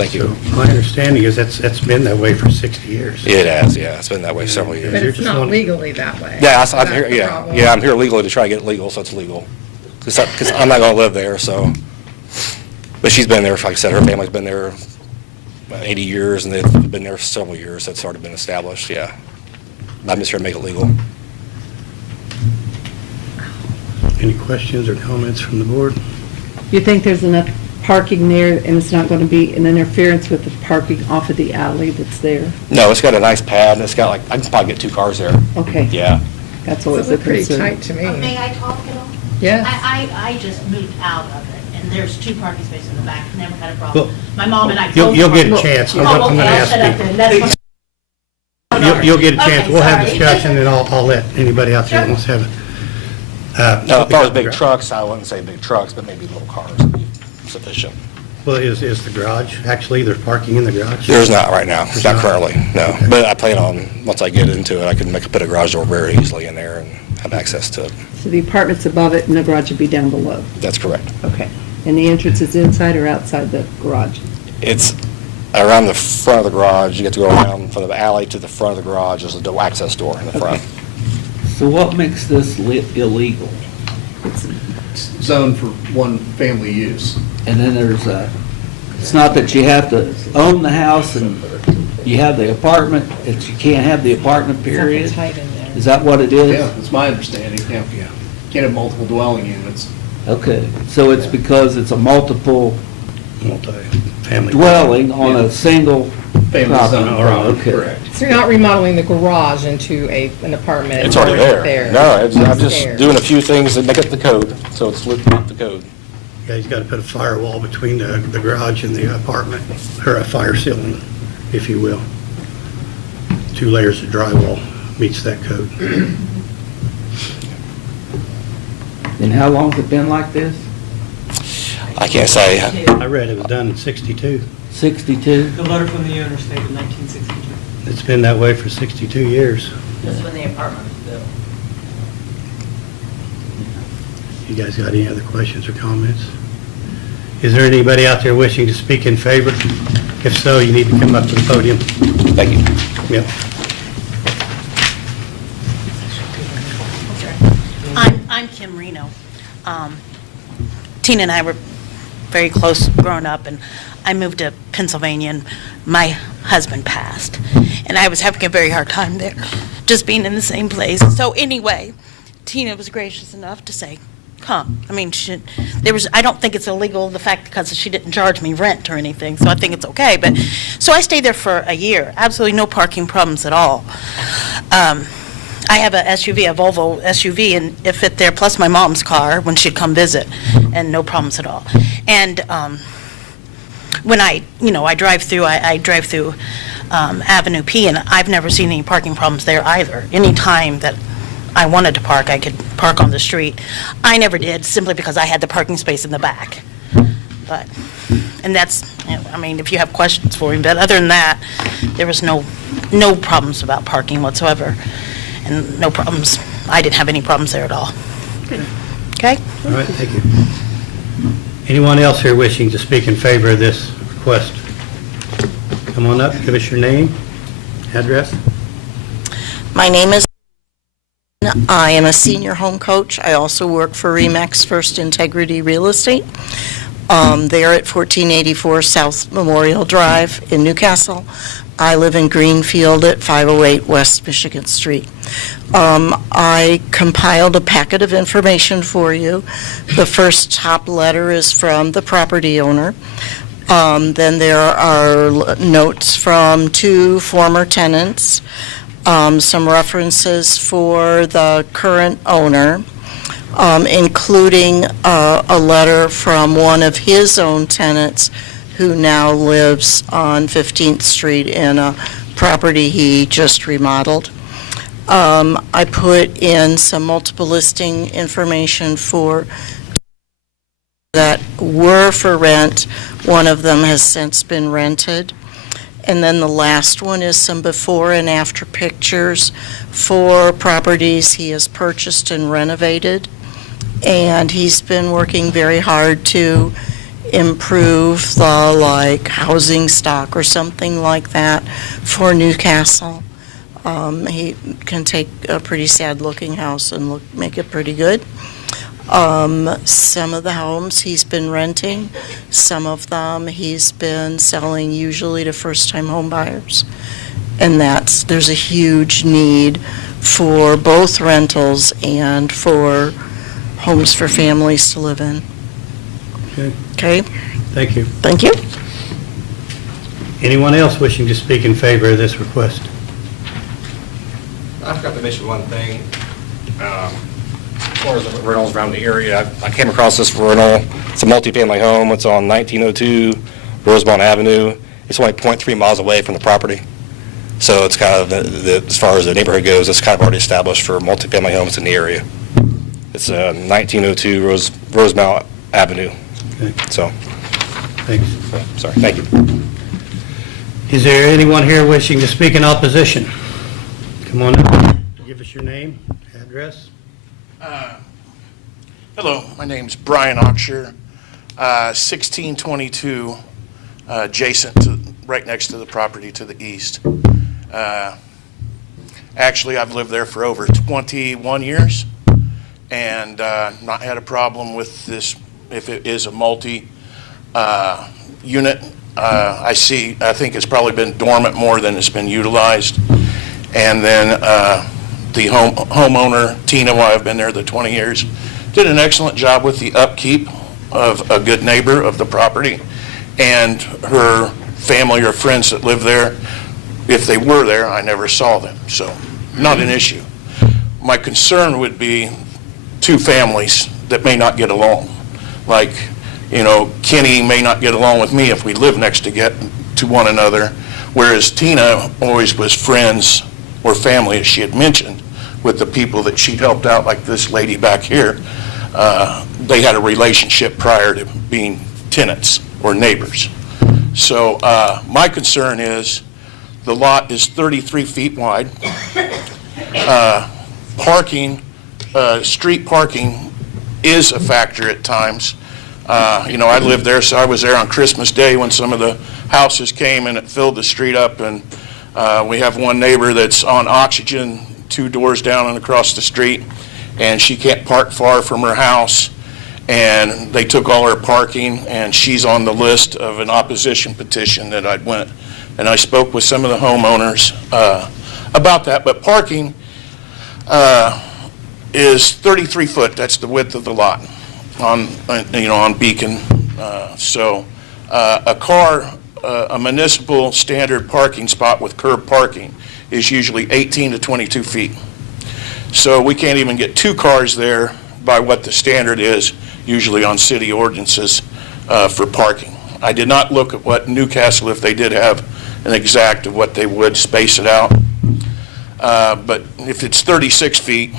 Thank you. So my understanding is that's been that way for 60 years. It has, yeah. It's been that way several years. But You're it's just not one- legally that way. Yeah, I'm That's here, the yeah. problem. Yeah, I'm here legally to try to get it legal, so it's legal. Because I'm not going to live there, so. But she's been there, like I said, her family's been there about 80 years, and they've been there for several years. That's already been established, yeah. I'm just here to make it legal. Any questions or comments from the board? You think there's enough parking there and it's not going to be an interference with the parking off of the alley that's there? No, it's got a nice pad, and it's got like, I can probably get 2 cars there. Okay. Yeah. That's So always a it's pretty concern. tight to May me. I talk at all? Yes. I just moved out of it, and there's 2 parking spaces in the back, never had a problem. Well, My mom and I. You'll both get a parked- chance. I'm Oh, going to okay, I'll ask shut up you. then. That's fine. You'll get a chance. Okay, We'll have sorry. discussion, and I'll let anybody out there that wants to have it. No, if I was big trucks, I wouldn't say big trucks, but maybe little cars would be sufficient. Well, is the garage, actually, there's parking in the garage? There's not right now, There's not not? currently, no. But I plan on, once I get into it, I can put a garage door very easily in there and have access to it. So the apartment's above it and the garage would be down below? That's correct. Okay. And the entrance is inside or outside the garage? It's around the front of the garage. You get to go around from the alley to the front of the garage. There's a access door in the front. So what makes this illegal? Zoned for one family use. And then there's it's not that you have to own the house and you have the apartment, it's you can't have the apartment period? Something tight in there. Is that what it is? Yeah, that's my understanding, yeah. Can't have multiple dwelling units. Okay, so it's because it's a multiple Multi-family. dwelling on a single Family property? zone, Okay. correct. So you're not remodeling the garage into an apartment? It's already there. No, I'm just there. doing a few things that make it the code, so it's with the code. Yeah, he's got to put a firewall between the garage and the apartment, or a fire ceiling, if you will. 2 layers of drywall meets that code. And how long's it been like this? I can't say. I read it was done in 62. 62? The letter from the owner stated 1962. It's been that way for 62 years. This is when the apartment was built. You guys got any other questions or comments? Is there anybody out there wishing to speak in favor? If so, you need to come up to the podium. Thank you. Yep. I'm Kim Reno. Tina and I were very close growing up, and I moved to Pennsylvania, and my husband passed. And I was having a very hard time there, just being in the same place. So anyway, Tina was gracious enough to say, come. I mean, I don't think it's illegal, the fact because she didn't charge me rent or anything, so I think it's okay. But so I stayed there for a year, absolutely no parking problems at all. I have a SUV, a Volvo SUV, and it fit there, plus my mom's car when she'd come visit, and no problems at all. And when I drive through, I drive through Avenue P, and I've never seen any parking problems there either. Any time that I wanted to park, I could park on the street. I never did, simply because I had the parking space in the back. But, and that's, I mean, if you have questions for me, but other than that, there was no problems about parking whatsoever, and no problems. I didn't have any problems there at all. Okay? All right, thank you. Anyone else here wishing to speak in favor of this request? Come on up, give us your name, address. My name is, I am a senior home coach. I also work for RE/MAX First Integrity Real Estate. They're at 1484 South Memorial Drive in Newcastle. I live in Greenfield at 508 West Michigan Street. I compiled a packet of information for you. The first top letter is from the property owner. Then there are notes from 2 former tenants, some references for the current owner, including a letter from one of his own tenants who now lives on 15th Street in a property he just remodeled. I put in some multiple listing information for that were for rent. One of them has since been rented. And then the last one is some before and after pictures for properties he has purchased and renovated. And he's been working very hard to improve the, like, housing stock or something like that for Newcastle. He can take a pretty sad-looking house and make it pretty good. Some of the homes he's been renting, some of them he's been selling usually to first-time home buyers. And there's a huge need for both rentals and for homes for families to live in. Okay, Okay, thank you. thank you. Anyone else wishing to speak in favor of this request? I forgot to mention one thing. As far as the rentals around the area, I came across this rental. It's a multifamily home. It's on 1902 Rosemont Avenue. It's only 0.3 miles away from the property. So it's kind of, as far as the neighborhood goes, it's kind of already established for multifamily homes in the area. It's 1902 Rosemont Avenue. Okay, So, thanks. sorry, thank you. Is there anyone here wishing to speak in opposition? Come on up, give us your name, address. Hello, my name's Brian Oxshire, 1622, adjacent to, right next to the property to the east. Actually, I've lived there for over 21 years and not had a problem with this if it is a multi-unit. I think it's probably been dormant more than it's been utilized. And then the homeowner, Tina, while I've been there the 20 years, did an excellent job with the upkeep of a good neighbor of the property. And her family or friends that live there, if they were there, I never saw them, so not an issue. My concern would be two families that may not get along. Like, Kenny may not get along with me if we live next to one another, whereas Tina always was friends or family, as she had mentioned, with the people that she'd helped out, like this lady back here. They had a relationship prior to being tenants or neighbors. So my concern is the lot is 33 feet wide. Parking, street parking is a factor at times. I lived there, so I was there on Christmas Day when some of the houses came and it filled the street up. And we have one neighbor that's on Oxygen 2 doors down and across the street, and she can't park far from her house. And they took all her parking, and she's on the list of an opposition petition that I'd went. And I spoke with some of the homeowners about that. But parking is 33 foot. That's the width of the lot on Beacon. So a municipal standard parking spot with curb parking is usually 18 to 22 feet. So we can't even get 2 cars there by what the standard is usually on city ordinances for parking. I did not look at what Newcastle, if they did have an exact of what they would space it out. But if it's 36 feet,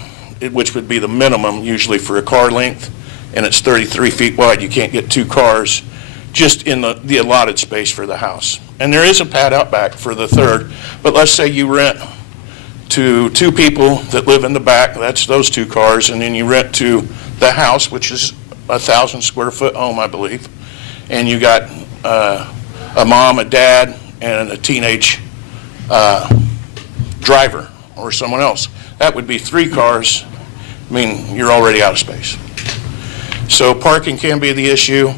which would be the minimum usually for a car length, and it's 33 feet wide, you can't get 2 cars just in the allotted space for the house. And there is a pad out back for the third, but let's say you rent to 2 people that live in the back, that's those 2 cars, and then you rent to the house, which is a 1,000 square foot home, I believe, and you got a mom, a dad, and a teenage driver or someone else. That would be 3 cars. I mean, you're already out of space. So parking can be the issue.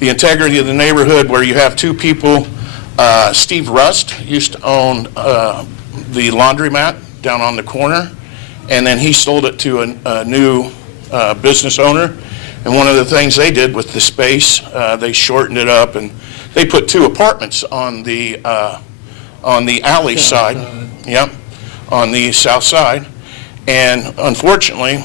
The integrity of the neighborhood where you have 2 people. Steve Rust used to own the laundromat down on the corner, and then he sold it to a new business owner. And one of the things they did with the space, they shortened it up, and they put 2 apartments on the alley side. Yep, on the south side. And unfortunately,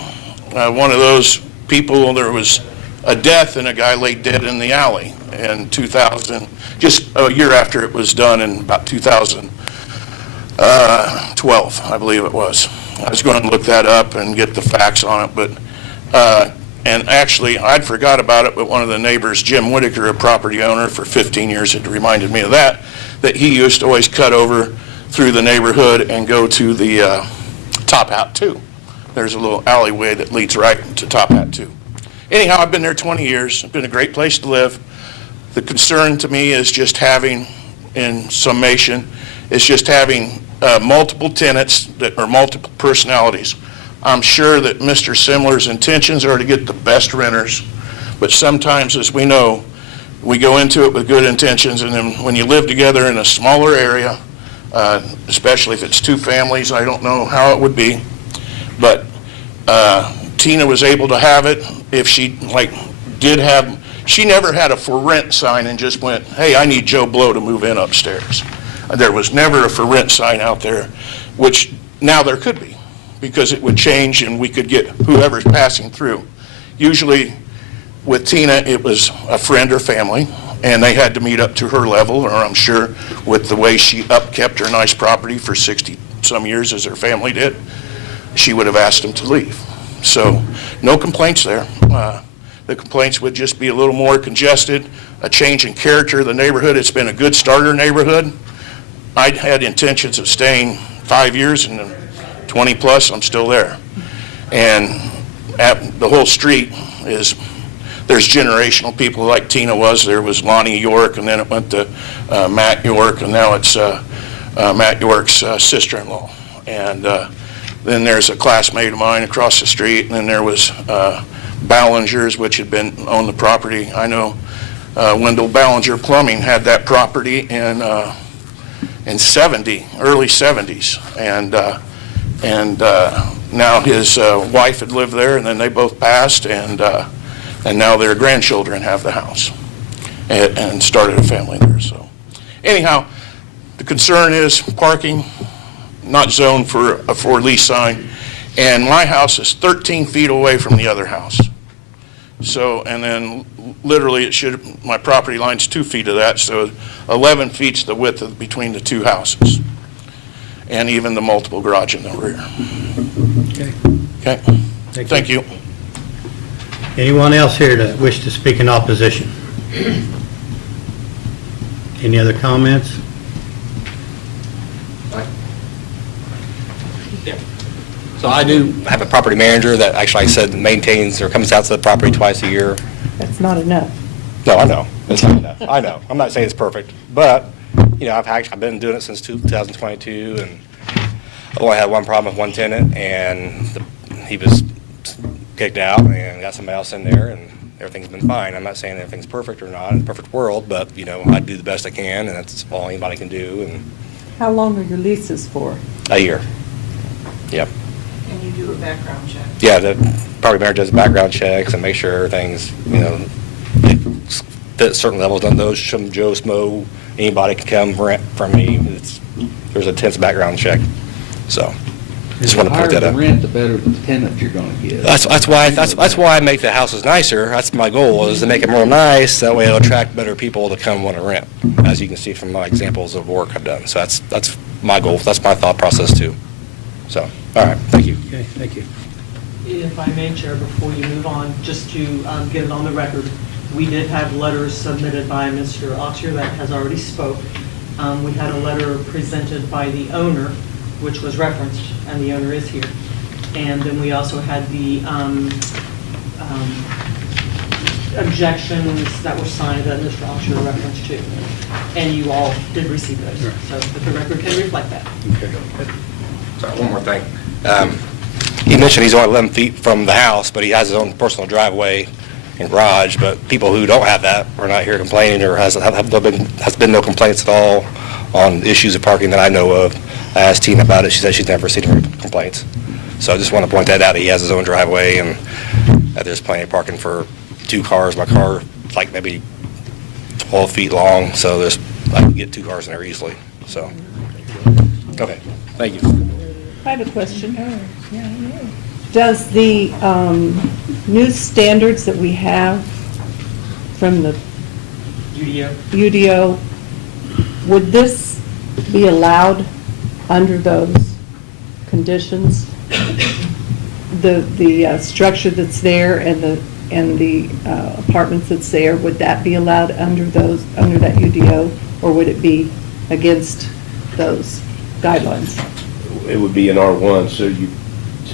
one of those people, there was a death and a guy lay dead in the alley in 2000, just a year after it was done in about 2012, I believe it was. I was going to look that up and get the facts on it, but and actually I'd forgot about it, but one of the neighbors, Jim Whitaker, a property owner for 15 years, had reminded me of that he used to always cut over through the neighborhood and go to the Top Hat 2. There's a little alleyway that leads right to Top Hat 2. Anyhow, I've been there 20 years. It's been a great place to live. The concern to me is just having, in summation, is just having multiple tenants that are multiple personalities. I'm sure that Mr. Simler's intentions are to get the best renters, but sometimes, as we know, we go into it with good intentions, and then when you live together in a smaller area, especially if it's two families, I don't know how it would be, but Tina was able to have it. If she she never had a for rent sign and just went, hey, I need Joe Blow to move in upstairs. There was never a for rent sign out there, which now there could be, because it would change and we could get whoever's passing through. Usually with Tina, it was a friend or family, and they had to meet up to her level, or I'm sure with the way she upkept her nice property for 60-some years as her family did, she would have asked them to leave. So no complaints there. The complaints would just be a little more congested, a change in character of the neighborhood. It's been a good starter neighborhood. I had intentions of staying 5 years, and 20 plus, I'm still there. And the whole street there's generational people like Tina was. There was Lonnie York, and then it went to Matt York, and now it's Matt York's sister-in-law. And then there's a classmate of mine across the street, and then there was Ballinger's, which had been on the property. I know Wendell Ballinger Plumbing had that property in early 70s, and now his wife had lived there, and then they both passed, and now their grandchildren have the house and started a family there. So anyhow, the concern is parking, not zoned for a for lease sign, and my house is 13 feet away from the other house. So, and then literally my property line's 2 feet of that, so 11 feet's the width between the two houses, and even the multiple garage in the rear. Okay. Okay, thank you. Anyone else here that wish to speak in opposition? Any other comments? So I do have a property manager that actually, like I said, maintains or comes out to the property twice a year. That's not enough. No, I know. It's not enough. I know. I'm not saying it's perfect, but, you know, I've been doing it since 2022, and I've only had one problem with one tenant, and he was kicked out and got somebody else in there, and everything's been fine. I'm not saying everything's perfect or not in a perfect world, but, you know, I do the best I can, and that's all anybody can do, and How long are your leases for? a year. Yep. And you do a background check. Yeah, the property manager does background checks and make sure everything's, you know, it fits certain levels. None of those, some Joe Smo, anybody can come rent from me. There's a intense background check, so. Just want to point that The out. higher the rent, the better the tenant you're going to get. That's why I make the houses nicer. That's my goal, is to make it more nice. That way it'll attract better people to come want to rent, as you can see from my examples of work I've done. So that's my goal. That's my thought process too. So, all right, thank you. Okay, thank you. If I may, Chair, before you move on, just to get it on the record, we did have letters submitted by Mr. Oxier that has already spoke. We had a letter presented by the owner, which was referenced, and the owner is here. And then we also had the objections that were signed that Mr. Oxier referenced to. And you all did receive those, so that the record can reflect that. Okay. Sorry, one more thing. He mentioned he's only 11 feet from the house, but he has his own personal driveway and garage, but people who don't have that are not here complaining, or has been no complaints at all on issues of parking that I know of. I asked Tina about it. She said she's never seen any complaints. So I just want to point that out. He has his own driveway, and that there's plenty of parking for 2 cars. My car is like maybe 12 feet long, so I can get 2 cars in there easily. So, okay, thank you. I have a question. Does the new standards that we have from the UDO? UDO, would this be allowed under those conditions? The structure that's there and the apartments that's there, would that be allowed under that UDO, or would it be against those guidelines? It would be an R1, so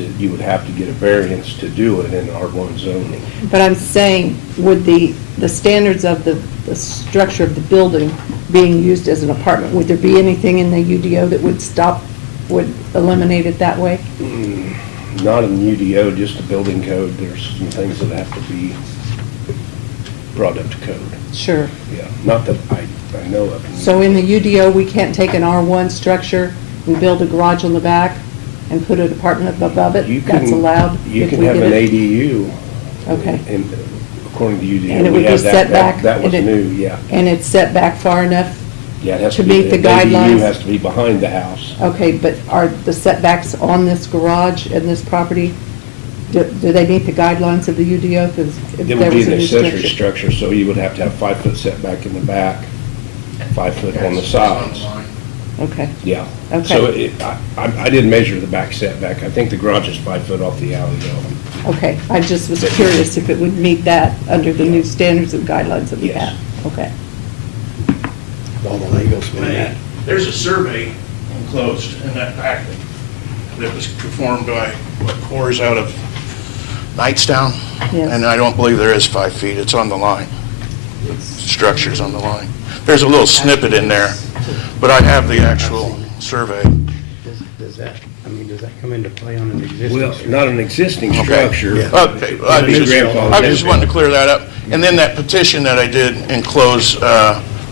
you would have to get a variance to do it in R1 zoning. But I'm saying, would the standards of the structure of the building being used as an apartment, would there be anything in the UDO that would eliminate it that way? Not in UDO, just the building code, there's some things that have to be brought up to code. Sure. Yeah, not that I know of. So in the UDO, we can't take an R1 structure and build a garage on the back and put an apartment above it? You That's can- allowed? You if can we have did an it? ADU. Okay. And according to UDO. And it we would be have that- set back? That was and it- new, yeah. And it's set back far enough? Yeah, it has to to be. meet the ADU guidelines? has to be behind the house. Okay, but are the setbacks on this garage and this property, do they meet the guidelines of the UDO? If It there would be was an a new accessory structure, so you would have to have 5-foot setback in the back, 5 foot on the sides. Okay, Yeah. Okay. So I didn't measure the back setback. I think the garage is 5 foot off the alley though. okay. I just was curious if it would meet that under the new standards and guidelines that we Yes. have. Okay. All the legals with that. There's a survey enclosed in that packet that was performed by, Coors out of Knightstown? Yes. And I don't believe there is 5 feet, it's on the line. Structure's on the line. There's a little snippet in there, but I have the actual survey. Does that come into play on an existing Well, structure? not an existing Okay. structure. Yeah. Okay, I New grandfather. just wanted to clear that up. And then that petition that I did enclose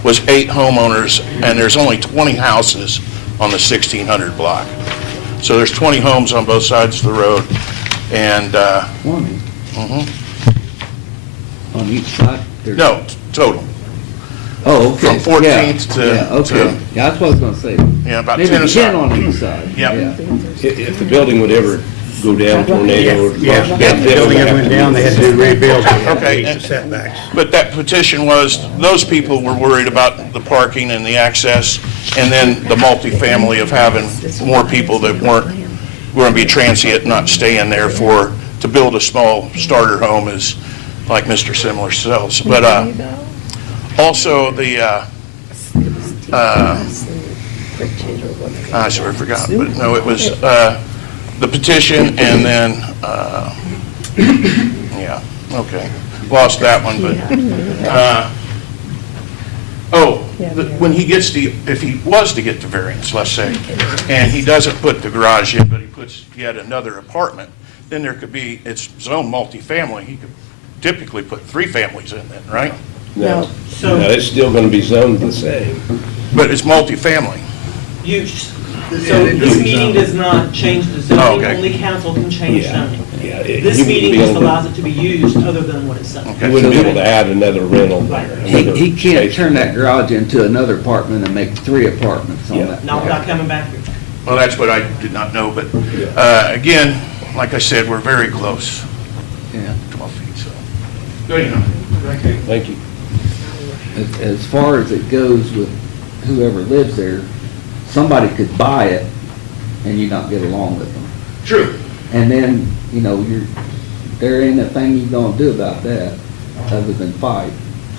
was 8 homeowners, and there's only 20 houses on the 1600 block. So there's 20 homes on both sides of the road, and, 20 mhm. on each side? There's- No, total. Oh, okay. From 14th Yeah, to- yeah, okay. to- Yeah, that's what I was gonna say. Yeah, about Maybe 10 10 aside. on each side. Yep. Yeah. If the building would ever go down, tornado or. Yeah, if the building ever went down, they had to rebuild it. Okay. Meet the setbacks. But that petition was, those people were worried about the parking and the access, and then the multifamily of having more people that weren't going to be transient, not staying there to build a small starter home is like Mr. Simler sells. But also I sort of forgot, but no, it was the petition and then, yeah, okay, lost that one, but, when he gets if he was to get the variance, let's say, and he doesn't put the garage in, but he puts yet another apartment, then there could be, it's zone multifamily, he could typically put 3 families in then, right? No, So- no, it's still gonna be zoned the same. But it's multifamily. So this meeting does not change the zoning, Oh, okay. only council can change Yeah, zoning. yeah. This He wouldn't meeting be just able to- allows it to be used other than what it's set. Okay. You wouldn't be able to add another rental there. another He can't space. turn that garage into another apartment and make 3 apartments on Yeah. that. Not without coming back here. Well, that's what I did not know, but again, like I said, we're very close, Yeah. 12 feet, so. Good enough. Thank you. As far as it goes with whoever lives there, somebody could buy it and you not get along with them. True. And then, there ain't a thing you gonna do about that, other than fight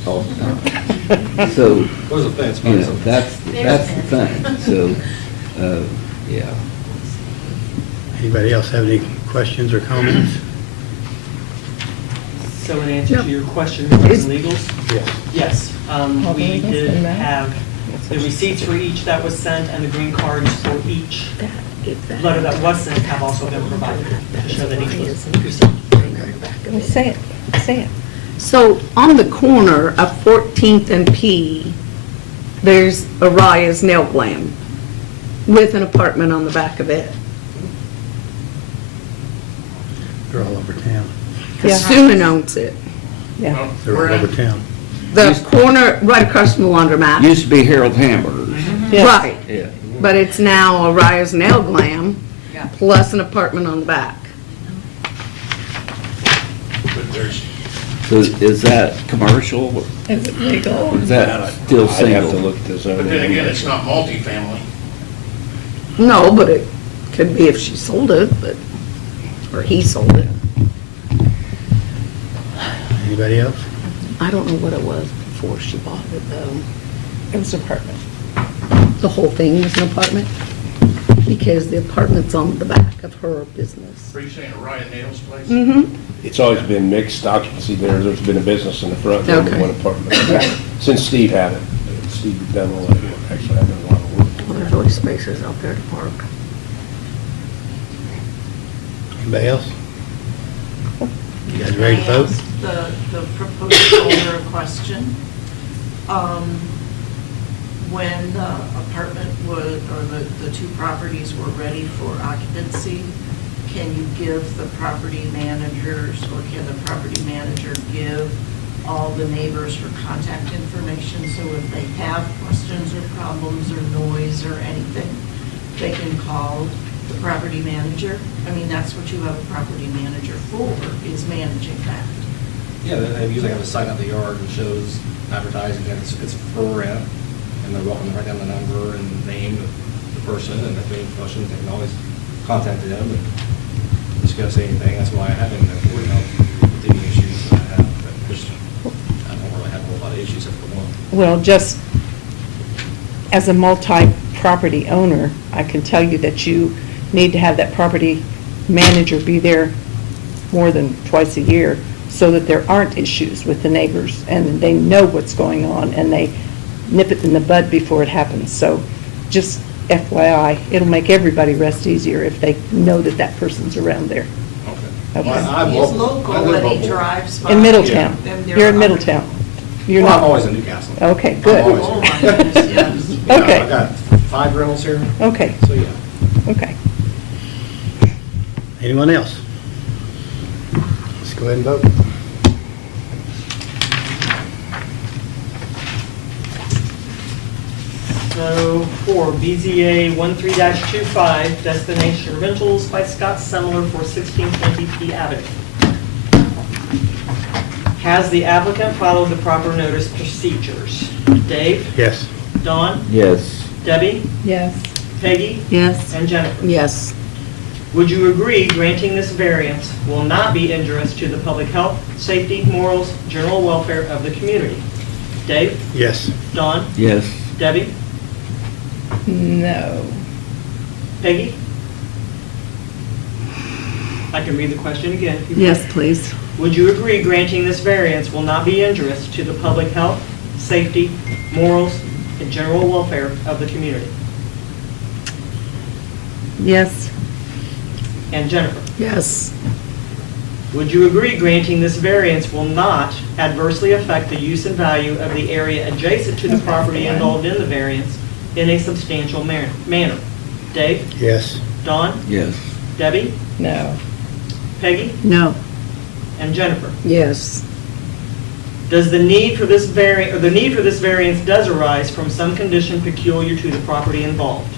all the time. So, that's the thing, so, yeah. Anybody else have any questions or comments? So in answer to your question regarding legals, Yes. yes, we legals did and that. have the receipts for each that was sent and the green cards for each letter that was sent have also been provided to show that each was received. Say it. So on the corner of 14th and P, there's Araya's Nail Glam with an apartment on the back of it. They're all over town. Suman owns it. Yeah. They're all over town. The corner, right across from the laundromat. Used to be Harold Hamburgers. Right, Yeah. but it's now Araya's Nail Glam plus an apartment on the back. But there's, So is that commercial, Is it legal? or is that still I'd have to single? look at the zoning. but then again, it's not multifamily. No, but it could be if she sold it, or he sold it. Anybody else? I don't know what it was before she bought it, though. It was an apartment. The whole thing was an apartment? because the apartment's on the back of her business. Are you saying Orion Nails place? Mm-hmm. It's always been mixed occupancy there. There's been a business in the front and only Okay. one apartment. Since Steve had it. Steve had done all that work. Actually, I've done a lot of work. Well, there's always spaces out there to park. Anybody else? You guys ready to vote? The proposed owner a question. When the apartment was, or the two properties were ready for occupancy, can you give the property managers, or can the property manager give all the neighbors her contact information, so if they have questions or problems or noise or anything, they can call the property manager? I mean, that's what you have a property manager for, is managing that. Yeah, they usually have a sign out the yard that shows advertising that it's for rent, and they're welcome to write down the number and name of the person, and if they have any questions, they can always contact them and discuss anything. That's why I have him there for, with any issues that I have, but just, I don't really have a whole lot of issues except for one. Well, just as a multi-property owner, I can tell you that you need to have that property manager be there more than twice a year so that there aren't issues with the neighbors and they know what's going on and they nip it in the bud before it happens. So just FYI, it'll make everybody rest easier if they know that that person's around there. Okay. He's local, but he drives by. In Middletown. Then there You're in are- Middletown. You're Well, not. I'm always in Newcastle. Okay, good. I'm always Oh, here. my goodness, yes. Yeah, Okay. I've got 5 rentals here, Okay, so yeah. okay. Anyone else? Let's go ahead and vote. So for BZA 13-25, Destination Rentals by Scott Semler for 1620 P Avenue. Has the applicant followed the proper notice procedures? Dave? Yes. Dawn? Yes. Debbie? Yes. Peggy? Yes. And Jennifer? Yes. Would you agree granting this variance will not be injurious to the public health, safety, morals, general welfare of the community? Dave? Yes. Dawn? Yes. Debbie? No. Peggy? I can read the question again if you Yes, please. Would you agree granting this variance will not be injurious to the public health, safety, morals, and general welfare of the community? Yes. And Jennifer? Yes. Would you agree granting this variance will not adversely affect the use and value of the area adjacent to the property involved in the variance in a substantial manner? Dave? Yes. Dawn? Yes. Debbie? No. Peggy? No. And Jennifer? Yes. Does the need for this variance does arise from some condition peculiar to the property involved?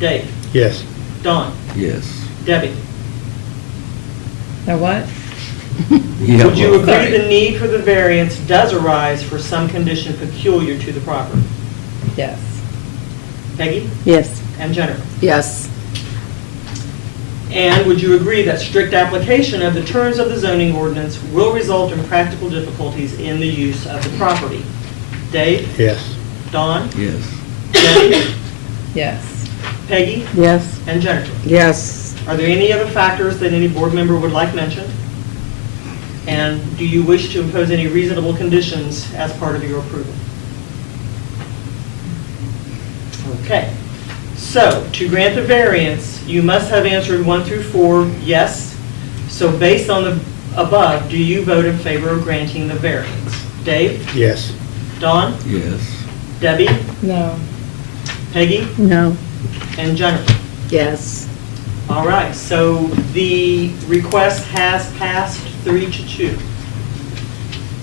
Dave? Yes. Dawn? Yes. Debbie? Now what? Yeah, Would you well, agree the need for the variance does arise for some condition peculiar to the property? Yes. Peggy? Yes. And Jennifer? Yes. And would you agree that strict application of the terms of the zoning ordinance will result in practical difficulties in the use of the property? Dave? Yes. Dawn? Yes. Debbie? Yes. Peggy? Yes. And Jennifer? Yes. Are there any other factors that any board member would like mentioned? And do you wish to impose any reasonable conditions as part of your approval? Okay. So, to grant the variance, you must have answered 1 through 4 yes. So based on the above, do you vote in favor of granting the variance? Dave? Yes. Dawn? Yes. Debbie? No. Peggy? No. And Jennifer? Yes. All right, so the request has passed 3-2.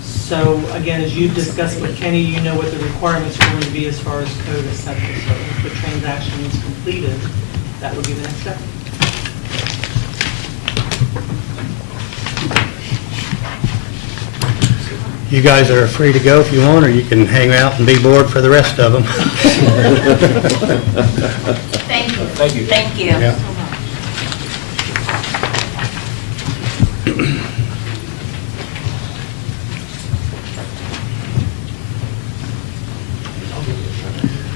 So again, as you discussed with Kenny, you know what the requirements are going to be as far as code, et cetera. So if the transaction is completed, that would be the next step. You guys are free to go if you want, or you can hang out and be bored for the rest of them. Thank you. Thank you. Thank you. Yeah.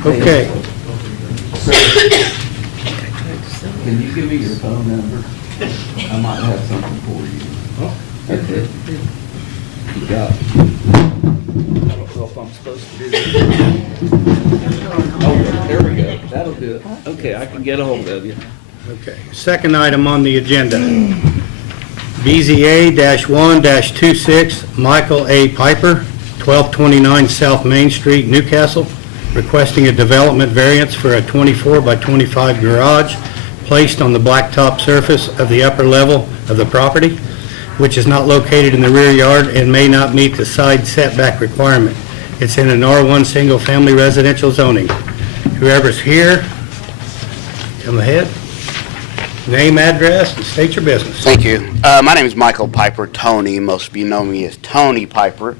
Okay. Can you give me your phone number? I might have something for you. That's it. You got it. I don't know if I'm supposed to do that. Oh, there we go. That'll do it. Okay, I can get a hold of you. Okay, second item on the agenda. BZA-1-26, Michael A. Piper, 1229 South Main Street, Newcastle, requesting a development variance for a 24 by 25 garage placed on the blacktop surface of the upper level of the property, which is not located in the rear yard and may not meet the side setback requirement. It's in an R1 single-family residential zoning. Whoever's here, come ahead. Name, address, and state your business. Thank you. My name is Michael Piper, Tony. Most of you know me as Tony Piper.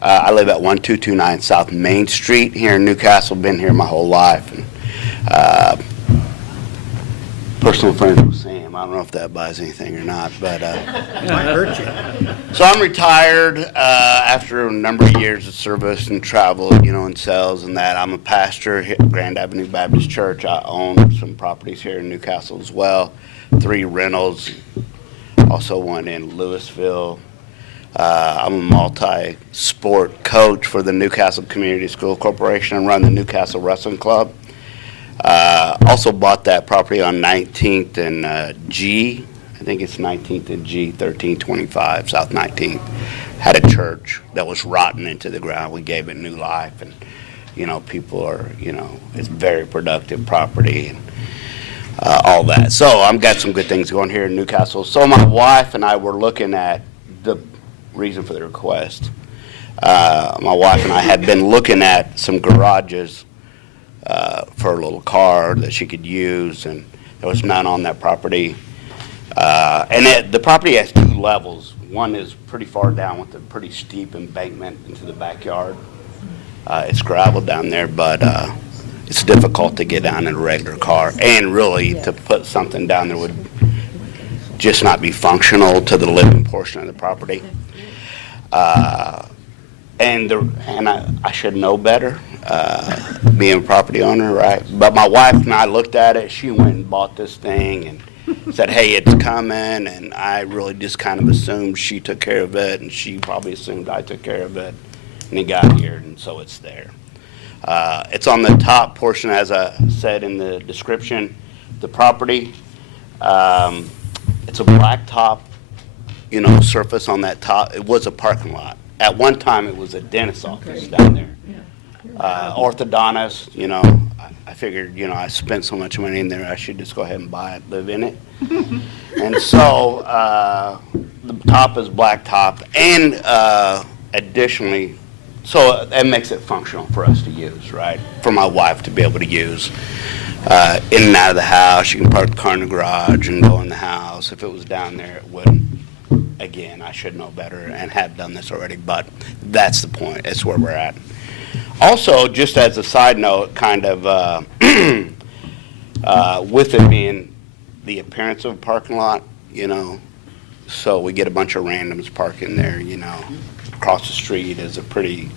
I live at 1229 South Main Street here in Newcastle. Been here my whole life. And, personal friends with Sam. I don't know if that buys anything or not, but Might hurt you. so I'm retired after a number of years of service and travel, in sales and that. I'm a pastor here at Grand Avenue Baptist Church. I own some properties here in Newcastle as well, 3 rentals, also one in Louisville. I'm a multi-sport coach for the Newcastle Community School Corporation and run the Newcastle Wrestling Club. Also bought that property on 19th and G. I think it's 19th and G, 1325 South 19th. Had a church that was rotten into the ground. We gave it new life, and people are, it's very productive property and all that. So I've got some good things going here in Newcastle. So my wife and I were looking at the reason for the request. My wife and I had been looking at some garages for a little car that she could use, and there was none on that property. The property has 2 levels. One is pretty far down with a pretty steep embankment into the backyard. It's gravel down there, but it's difficult to get down in a regular car, and really to put something down there would just not be functional to the living portion of the property. And I should know better, being a property owner, right? But my wife and I looked at it. She went and bought this thing and said, hey, it's coming. And I really just kind of assumed she took care of it, and she probably assumed I took care of it. And it got here, and so it's there. It's on the top portion, as I said in the description, the property. It's a blacktop, surface on that top. It was a parking lot. At one time, it was a dentist's office down there. Orthodontist, I figured, I spent so much money in there, I should just go ahead and buy it, live in it. And so the top is blacktop, and additionally, so that makes it functional for us to use, right? For my wife to be able to use in and out of the house. You can park the car in the garage and go in the house. If it was down there, it wouldn't. Again, I should know better and have done this already, but that's the point. It's where we're at. Also, just as a side note, kind of with it being the appearance of a parking lot, so we get a bunch of randoms parking there, across the street is a pretty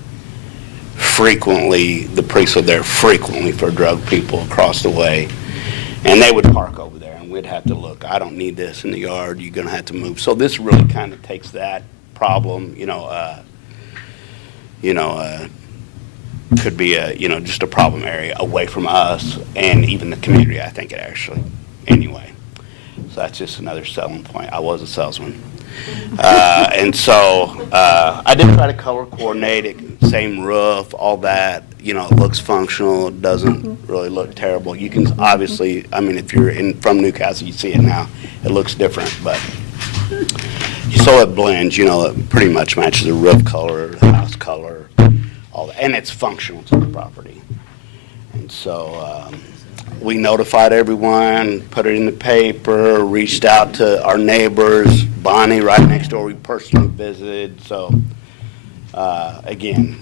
frequently, the police are there frequently for drug people across the way, and they would park over there. We'd have to look, I don't need this in the yard, you're going to have to move. So this really kind of takes that problem, could be just a problem area away from us and even the community, I think it actually, anyway. So that's just another selling point. I was a salesman. And so I did try to color coordinate it, same roof, all that. It looks functional. It doesn't really look terrible. You can obviously, if you're from Newcastle, you see it now. It looks different, but so it blends. It pretty much matches the roof color, the house color, all that, and it's functional to the property. And so we notified everyone, put it in the paper, reached out to our neighbors. Bonnie, right next door, we personally visited. So, again,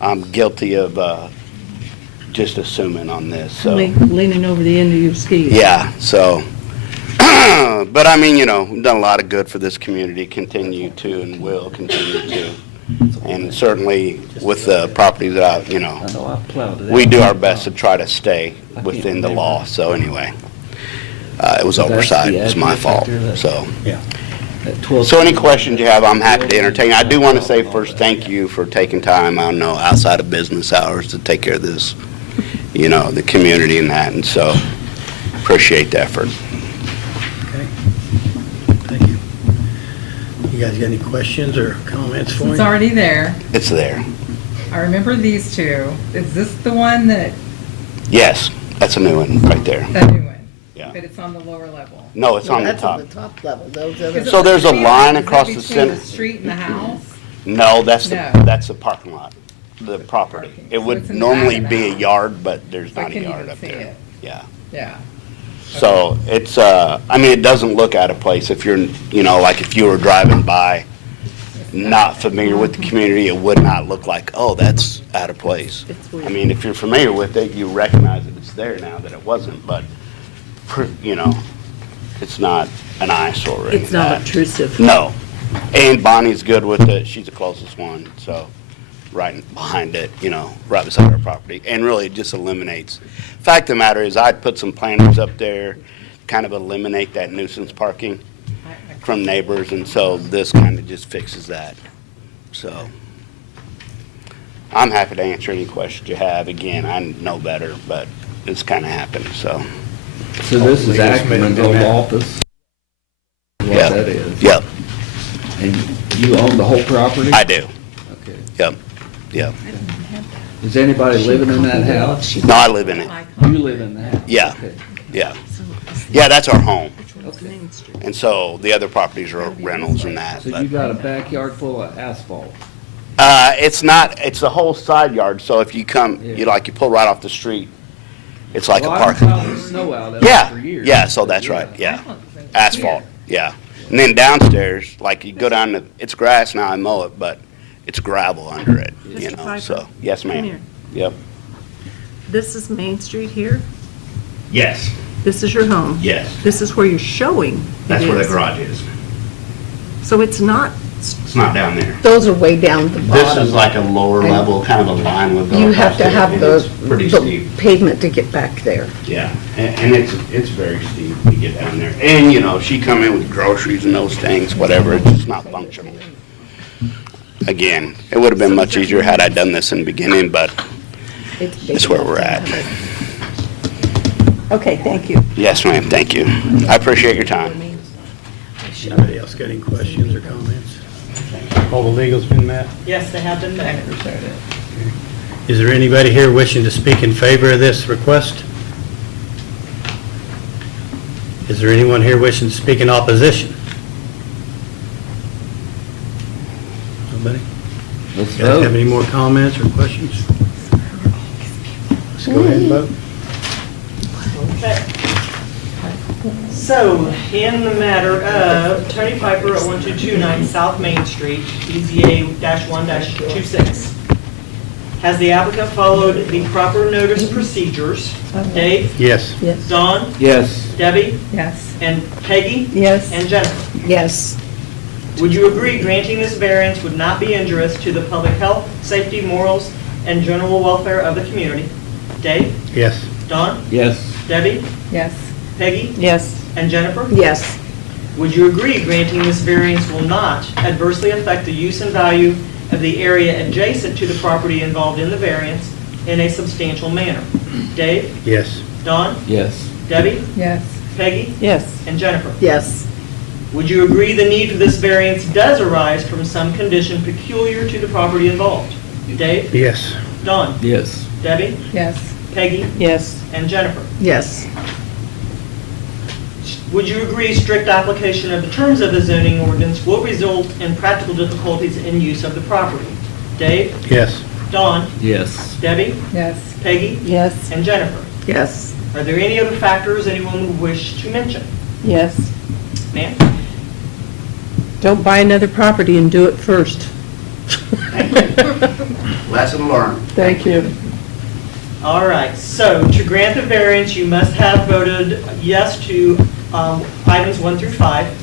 I'm guilty of just assuming on this. So Leaning over the end of your skis. yeah, so, but we've done a lot of good for this community, continue to and will continue to. And certainly with the property that we do our best to try to stay within the law. So anyway, It was That's the oversight, it was my address right fault, there, that- so. Yeah. At 12 So any questions you have, I'm happy to entertain. I do want to say first, thank you for taking time, I know, outside of business hours to take care of this, you know, the community and that, and so appreciate the effort. Okay. Thank you. You guys got any questions or comments for me? It's already there. It's there. I remember these two. Is this the one that, Yes, that's a new one right there. that new one? Yeah. But it's on the lower level? No, it's on the That's on top. the top level, those Is other. it So there's a between- line is it across the between center. the street and the house? No, that's No. that's the parking lot, the property. Parking. It So would it's in the normally back of the be a house. yard, but there's So I not a couldn't yard even up see there. it. Yeah. Yeah. So it's, I mean, it doesn't look out of place if you're, you know, like if you were driving by, not familiar with the community, it would not look like, oh, that's out of place. It's weird. I mean, if you're familiar with it, you recognize that it's there now, that it wasn't, but, you know, it's not an eyesore or anything. It's not obtrusive. No. And Bonnie's good with it. She's the closest one, so right behind it, you know, right beside our property. And really it just eliminates. Fact of the matter is I'd put some planters up there, kind of eliminate that nuisance parking from neighbors, and so this kind of just fixes that. So I'm happy to answer any questions you have. Again, I know better, but it's kind of happened, so. So this is Ackerman's old office? What Yep. that is? Yep, And you own the whole property? I do. Okay. Yep, yep. Is anybody living in that house? No, I live in it. You live in the house? Yeah. Okay. Yeah. Yeah, that's our home. Okay. And so the other properties are rentals and that, So but. you got a backyard full of asphalt? It's not, it's the whole side yard, so if you come, you like, you pull right off the street, it's like a Well, parking. I've plowed the snow out of it for years. Yeah, so that's right, yeah. Asphalt, yeah. And then downstairs, like you go down to, it's grass now, I mow it, but it's gravel under it, you Mr. know, Piper, so, yes, come ma'am. here. Yep. This is Main Street here? Yes, This is your home? yes. This is where you're showing it is. garage is. So it's not, It's not down there. Those are way down at the This bottom. is like a lower level, kind of a line would go You across have to there, have and the it's pretty the steep. pavement to get back there. Yeah, and it's very steep to get down there. And, you know, she come in with groceries and those things, whatever, it's just not functional. Again, it would have been much easier had I done this in the beginning, but It's it's where we're at. Okay, thank you. Yes, ma'am, thank you. I appreciate your time. Anybody else got any questions or comments? All the legal's been met? Yes, they have been met. Is there anybody here wishing to speak in favor of this request? Is there anyone here wishing to speak in opposition? Nobody? Let's You guys have vote. any more comments or questions? Let's go ahead and vote. Okay. So, in the matter of Tony Piper at 1229 South Main Street, BZA-1-26, has the applicant followed the proper notice procedures? Dave? Yes. Yes. Don? Yes. Debbie? Yes. And Peggy? Yes. And Jennifer? Yes. Would you agree granting this variance would not be injurious to the public health, safety, morals, and general welfare of the community? Dave? Yes. Don? Yes. Debbie? Yes. Peggy? Yes. And Jennifer? Yes. Would you agree granting this variance will not adversely affect the use and value of the area adjacent to the property involved in the variance in a substantial manner? Dave? Yes. Don? Yes. Debbie? Yes. Peggy? Yes. And Jennifer? Yes. Would you agree the need for this variance does arise from some condition peculiar to the property involved? Dave? Yes. Don? Yes. Debbie? Yes. Peggy? Yes. And Jennifer? Yes. Would you agree strict application of the terms of the zoning ordinance will result in practical difficulties in use of the property? Dave? Yes. Don? Yes. Debbie? Yes. Peggy? Yes. And Jennifer? Yes. Are there any other factors anyone would wish to mention? Yes. Ma'am? Don't buy another property and do it first. Lesson learned. Thank you. All right, so to grant the variance, you must have voted yes to items 1 through 5.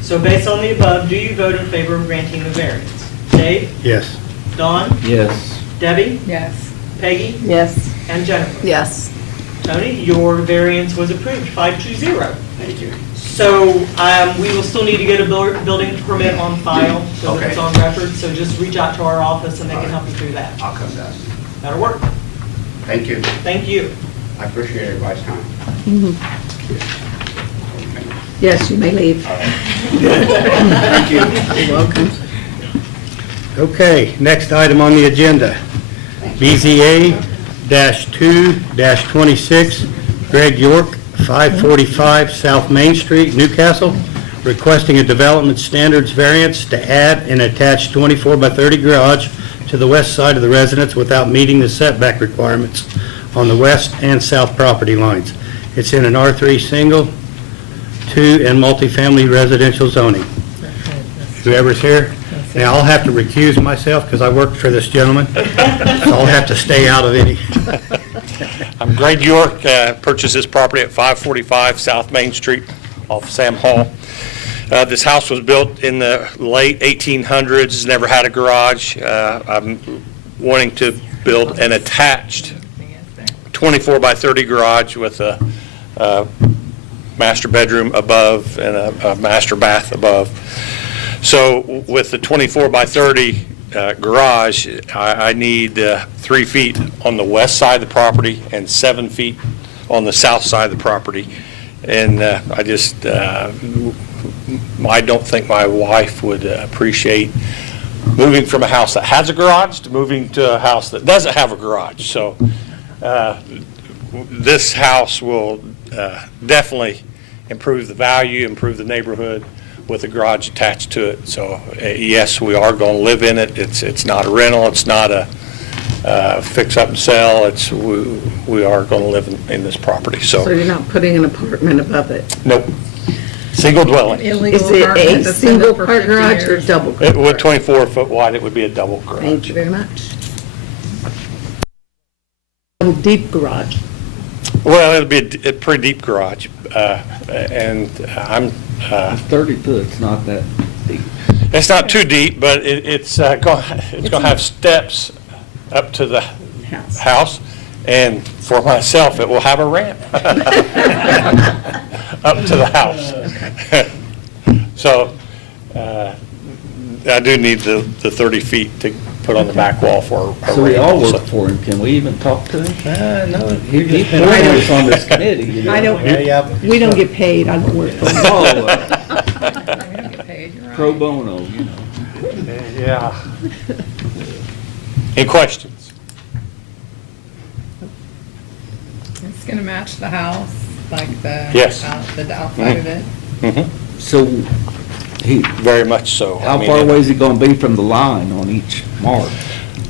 So based on the above, do you vote in favor of granting the variance? Dave? Yes. Don? Yes. Debbie? Yes. Peggy? Yes. And Jennifer? Yes. Tony, your variance was approved, 520. Thank you. So we will still need to get a building permit on file, so that it's Okay. on record. So just reach out to our office and they can help you through that. I'll come down. That'll work. Thank you. Thank you. I appreciate everybody's time. Yes, you may leave. Thank you. You're welcome. Okay, next item on the agenda, BZA-2-26, Greg York, 545 South Main Street, Newcastle, requesting a development standards variance to add an attached 24 by 30 garage to the west side of the residence without meeting the setback requirements on the west and south property lines. It's in an R3 single, 2 and multifamily residential zoning. Whoever's here. Now, I'll have to recuse myself because I worked for this gentleman, so I'll have to stay out of any. I'm Greg York, purchased this property at 545 South Main Street off Sam Hall. This house was built in the late 1800s, never had a garage. I'm wanting to build an attached 24 by 30 garage with a master bedroom above and a master bath above. So with the 24 by 30 garage, I need 3 feet on the west side of the property and 7 feet on the south side of the property. And I don't think my wife would appreciate moving from a house that has a garage to moving to a house that doesn't have a garage. So this house will definitely improve the value, improve the neighborhood with a garage attached to it. So yes, we are going to live in it. It's not a rental. It's not a fix up and sell. We are going to live in this property. So you're not putting an apartment above it? Nope. Single dwelling. Is it a single car garage or double car? It would 24 foot wide. It would be a double garage. Thank you very much. Double deep garage. Well, it'll be a pretty deep garage, and I'm. 30 foot's not that deep. It's not too deep, but it's going to have steps up to the house, and for myself, it will have a ramp up to the house. So I do need the 30 feet to put on the back wall for a So we all ramp, work for him. Can we even talk to him? No, He's been us on this committee, you know. I don't, we don't get paid, I don't work for them. Oh, We don't get paid, you're right. pro bono, you know. Yeah. Any questions? It's gonna match the house, like the. Yes. The outside of it. Mm-hmm. So he, Very much so. how I mean, far away is he gonna be from the line on each mark?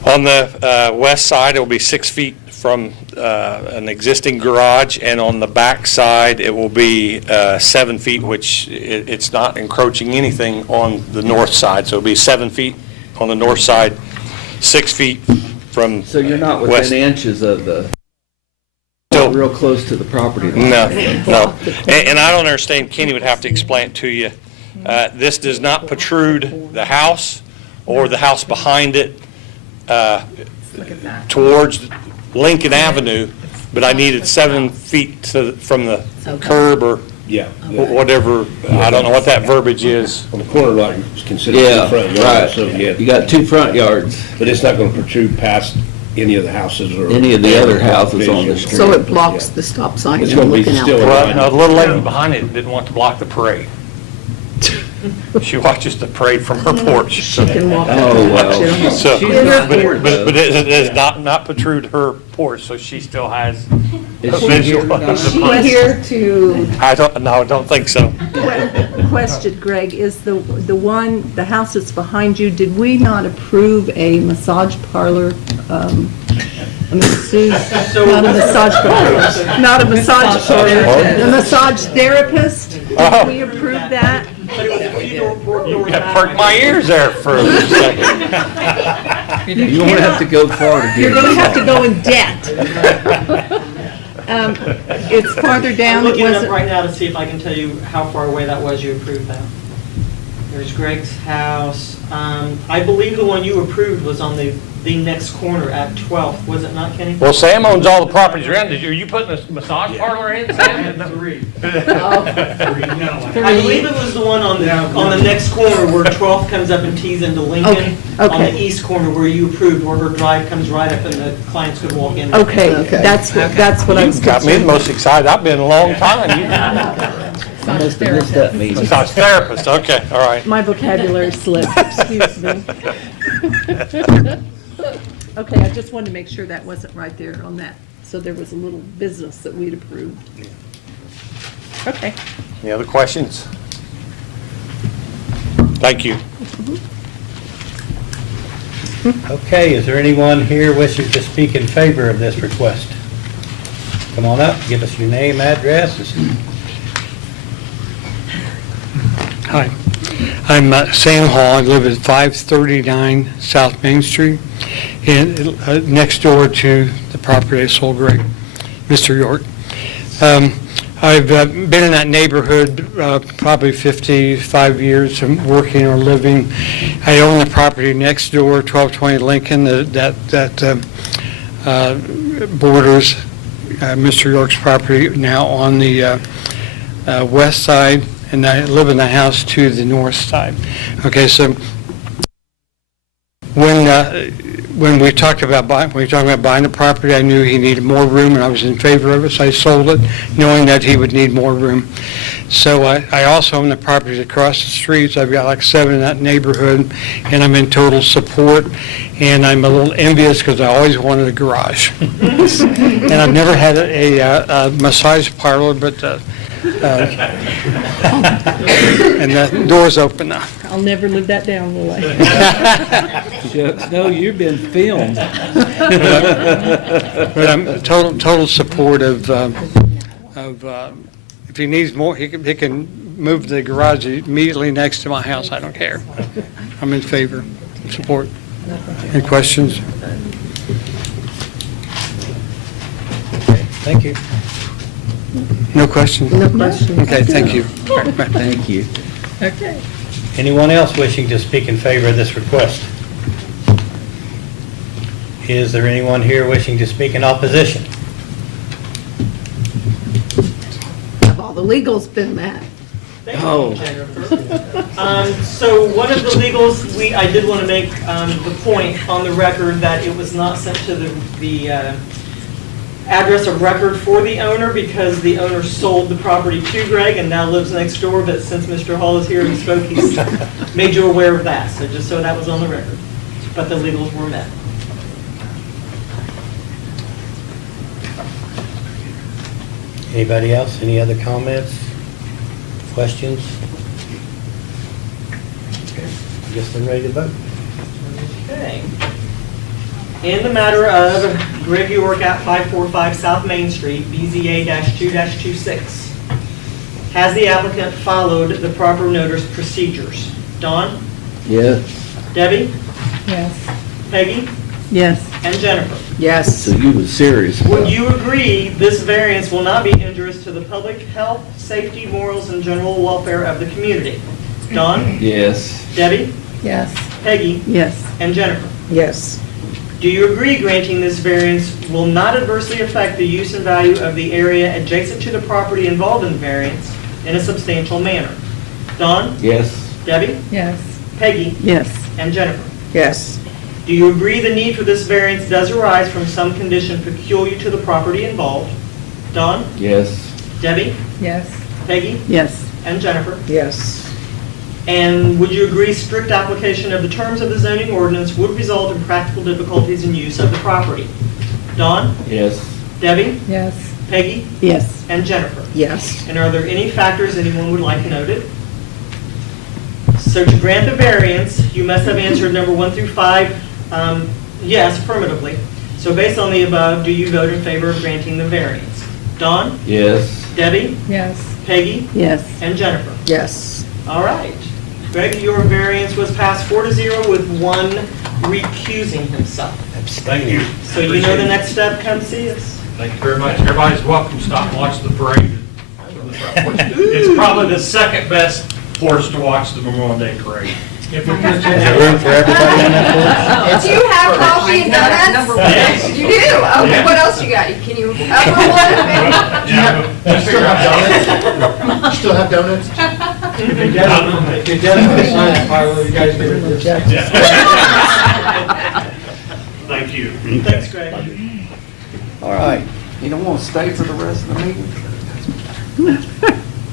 On the west side, it will be 6 feet from an existing garage, and on the back side, it will be 7 feet, which it's not encroaching anything on the north side. So it'll be 7 feet on the north side, 6 feet from So you're not west. within inches of the, So- real close to the property line? No, no. And I don't understand, Kenny would have to explain it to you. This does not protrude the house or the house behind it Look at that. towards Lincoln Avenue, but I needed 7 feet from the curb or Yeah. whatever, I don't know what that verbiage is. On the corner lot, it's considered Yeah, the front yard, so right. yeah. You got 2 front yards, But it's not gonna protrude past any of the houses or. any of the other houses on the street. So it blocks the stop sign It's you're gonna be looking out still there. Well, no, the little lady behind it didn't want to block the parade. She watches the parade from her porch. She can walk up Oh, and watch well. it on the So, She's not but bored, though. it does not protrude her porch, so she still has Is a she visual here of tonight? the She parade. here to, I don't think so. question, Greg, is the one, the house that's behind you, did we not approve a massage parlor, a masseuse, not a massage parlor, not a massage parlor, a massage therapist? Did we approve that? But it was a few doors That back. perked my ears there for a second. You won't have to go far to get. You're gonna have to go in debt. It's farther I'm down, it looking it up wasn't, right now to see if I can tell you how far away that was you approved that. There's Greg's house. I believe the one you approved was on the the next corner at 12th, was it not, Kenny? Well, Sam owns all the properties around. Are you putting a massage parlor in, Sam? I believe it was the one on the next corner where 12th comes up and tees into Lincoln. On Okay. the east corner where you approved, where her drive comes right up and the clients could walk in. Okay, that's what I was You got me the concerned. most excited. I've been a long time. I must have missed that meeting. Massage therapist, okay, all right. My vocabulary slipped, excuse me. Okay, I just wanted to make sure that wasn't right there on that. So there was a little business that we'd approved. Okay. Any other questions? Thank you. Okay, is there anyone here wishing to speak in favor of this request? Come on up, give us your name, address. Hi, I'm Sam Hall. I live at 539 South Main Street, and next door to the property I sold Greg, Mr. York. I've been in that neighborhood probably 55 years, I'm working or living. I own the property next door, 1220 Lincoln, that borders Mr. York's property now on the west side, and I live in the house to the north side. Okay, so when we talked about buying the property, I knew he needed more room, and I was in favor of it, so I sold it, knowing that he would need more room. So I also own the properties across the streets. I've got like 7 in that neighborhood, and I'm in total support. And I'm a little envious because I always wanted a garage. And I've never had a massage parlor, but and the door's open now. I'll never live that down, will I? Shucks, no, you've been filmed. But I'm total support of if he needs more, he can move the garage immediately next to my house. I don't care. I'm in favor, support. Any questions? Thank you. No questions? No questions. Okay, thank you. Thank you. Okay. Anyone else wishing to speak in favor of this request? Is there anyone here wishing to speak in opposition? Have all the legals been met? Thank you, Jennifer. So one of the legals, I did want to make the point on the record that it was not sent to the address of record for the owner because the owner sold the property to Greg and now lives next door, but since Mr. Hall is here and spoke, he's made you aware of that, so just so that was on the record. But the legals were met. Anybody else? Any other comments? Questions? Okay, I guess I'm ready to vote. Okay. In the matter of Greg York at 545 South Main Street, BZA-2-26, has the applicant followed the proper notice procedures? Don? Yes. Debbie? Yes. Peggy? Yes. And Jennifer? Yes. So you was serious. Would you agree this variance will not be injurious to the public health, safety, morals, and general welfare of the community? Don? Yes. Debbie? Yes. Peggy? Yes. And Jennifer? Yes. Do you agree granting this variance will not adversely affect the use and value of the area adjacent to the property involved in the variance in a substantial manner? Don? Yes. Debbie? Yes. Peggy? Yes. And Jennifer? Yes. Do you agree the need for this variance does arise from some condition peculiar to the property involved? Don? Yes. Debbie? Yes. Peggy? Yes. And Jennifer? Yes. And would you agree strict application of the terms of the zoning ordinance would result in practical difficulties in use of the property? Don? Yes. Debbie? Yes. Peggy? Yes. And Jennifer? Yes. And are there any factors anyone would like noted? So to grant the variance, you must have answered number 1 through 5 yes, affirmatively. So based on the above, do you vote in favor of granting the variance? Don? Yes. Debbie? Yes. Peggy? Yes. And Jennifer? Yes. All right. Greg, your variance was passed 4-0 with 1 recusing himself. Thank you. So you know the next step, come see us. Thank you very much. Everybody's welcome to stop and watch the parade. It's probably the second best horse to watch the Memorial Day parade. Is there room for everybody on that board? Do you have coffee and donuts? Yes. You do? Okay, what else you got? Can you, upper one? Still have donuts? If you get a massage parlor, you guys get it. Thank you. Thanks, Greg. All right, you don't want to stay for the rest of the meeting?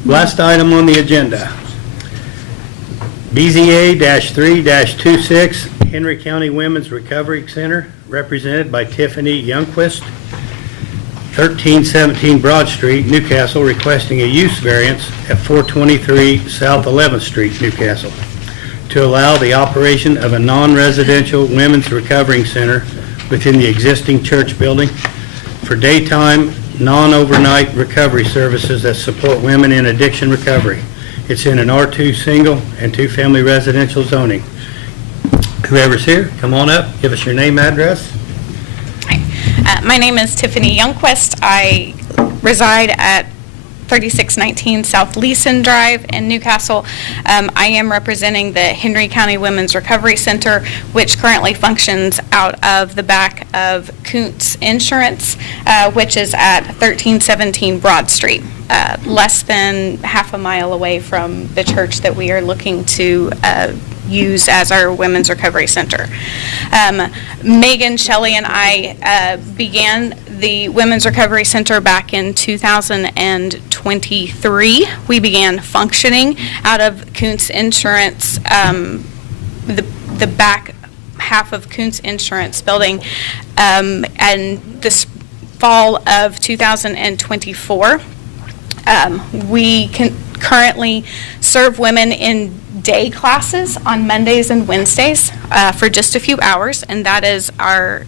Last item on the agenda. BZA-3-26, Henry County Women's Recovery Center, represented by Tiffany Youngquist, 1317 Broad Street, Newcastle, requesting a use variance at 423 South 11th Street, Newcastle, to allow the operation of a non-residential women's recovering center within the existing church building for daytime, non-overnight recovery services that support women in addiction recovery. It's in an R2 single and 2 family residential zoning. Whoever's here, come on up, give us your name, address. My name is Tiffany Youngquist. I reside at 3619 South Leeson Drive in Newcastle. I am representing the Henry County Women's Recovery Center, which currently functions out of the back of Kuntz Insurance, which is at 1317 Broad Street, less than half a mile away from the church that we are looking to use as our Women's Recovery Center. Megan, Shelley, and I began the Women's Recovery Center back in 2023. We began functioning out of Kuntz Insurance, the back half of Kuntz Insurance building, and this fall of 2024. We can currently serve women in day classes on Mondays and Wednesdays for just a few hours, and that is our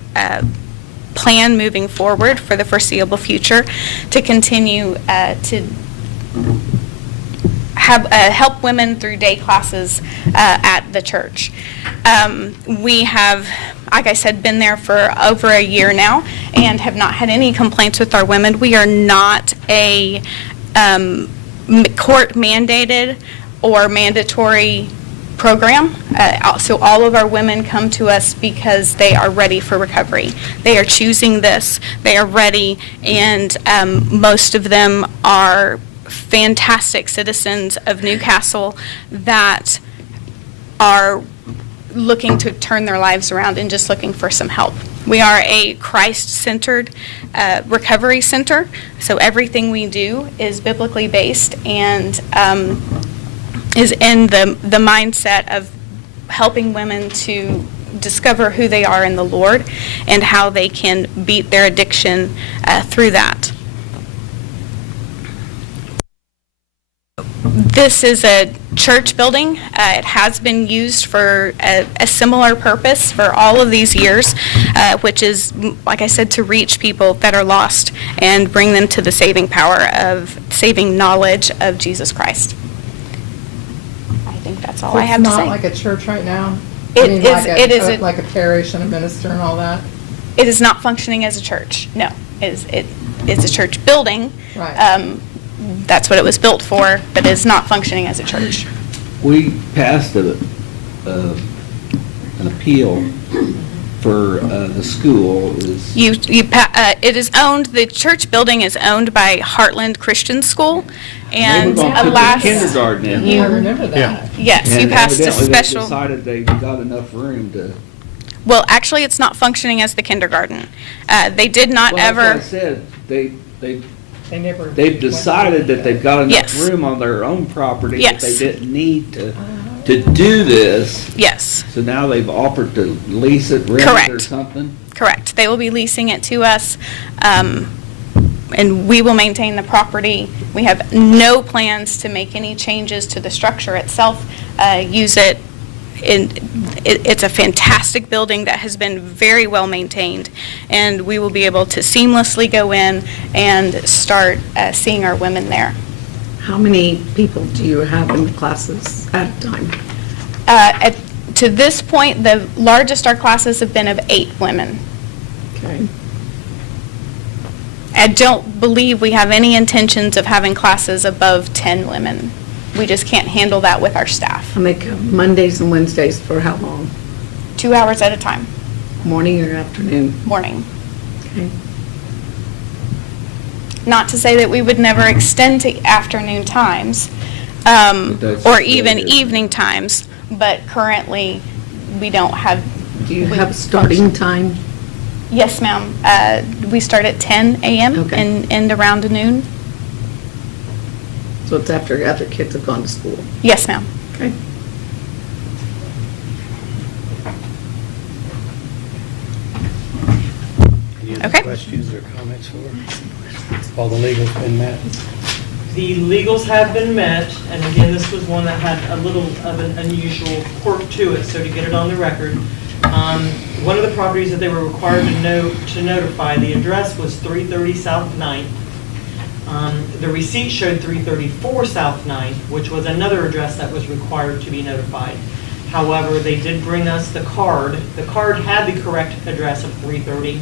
plan moving forward for the foreseeable future, to continue to have help women through day classes at the church. We have, like I said, been there for over a year now and have not had any complaints with our women. We are not a court mandated or mandatory program. So all of our women come to us because they are ready for recovery. They are choosing this, they are ready, and most of them are fantastic citizens of Newcastle that are looking to turn their lives around and just looking for some help. We are a Christ-centered recovery center, so everything we do is biblically based and is in the mindset of helping women to discover who they are in the Lord and how they can beat their addiction through that. This is a church building. It has been used for a similar purpose for all of these years, which is, like I said, to reach people that are lost and bring them to the saving power of saving knowledge of Jesus Christ. I think that's all I have to say. It's not like a church right now? It is like a parish and a minister and all that? It is not functioning as a church, no. It is a church building. Right. That's what it was built for, but it's not functioning as a church. We passed an appeal for the school. It is owned, the church building is owned by Heartland Christian School, and They were gonna put the kindergarten in. I remember that. Yes, you And passed a evidently special. They decided they got enough room to. Well, actually, it's not functioning as the kindergarten. They did not Well, ever. that's what I said, Never. they've decided that they've got enough Yes. room on their own property that Yes. they didn't need to do this. Yes. So now they've offered to lease it, rent it or Correct. something? Correct. They will be leasing it to us, and we will maintain the property. We have no plans to make any changes to the structure itself, use it. It's a fantastic building that has been very well maintained, and we will be able to seamlessly go in and start seeing our women there. How many people do you have in the classes at a time? To this point, the largest our classes have been of 8 women. Okay. I don't believe we have any intentions of having classes above 10 women. We just can't handle that with our staff. I make Mondays and Wednesdays for how long? 2 hours at a time, Morning or afternoon? morning. Okay. Not to say that we would never extend to afternoon times, that's or still even good. evening times, but currently, we don't have. Do you have a starting time? Yes, ma'am. We start at 10 a.m. Okay. and end around noon. So it's after kids have gone to school? Yes, ma'am. Okay. Any Okay. other questions or comments for her? All the legal's been met? The legals have been met, and again, this was one that had a little of an unusual quirk to it, so to get it on the record. One of the properties that they were required to notify, the address was 330 South 9th. The receipt showed 334 South 9th, which was another address that was required to be notified. However, they did bring us the card. The card had the correct address of 330,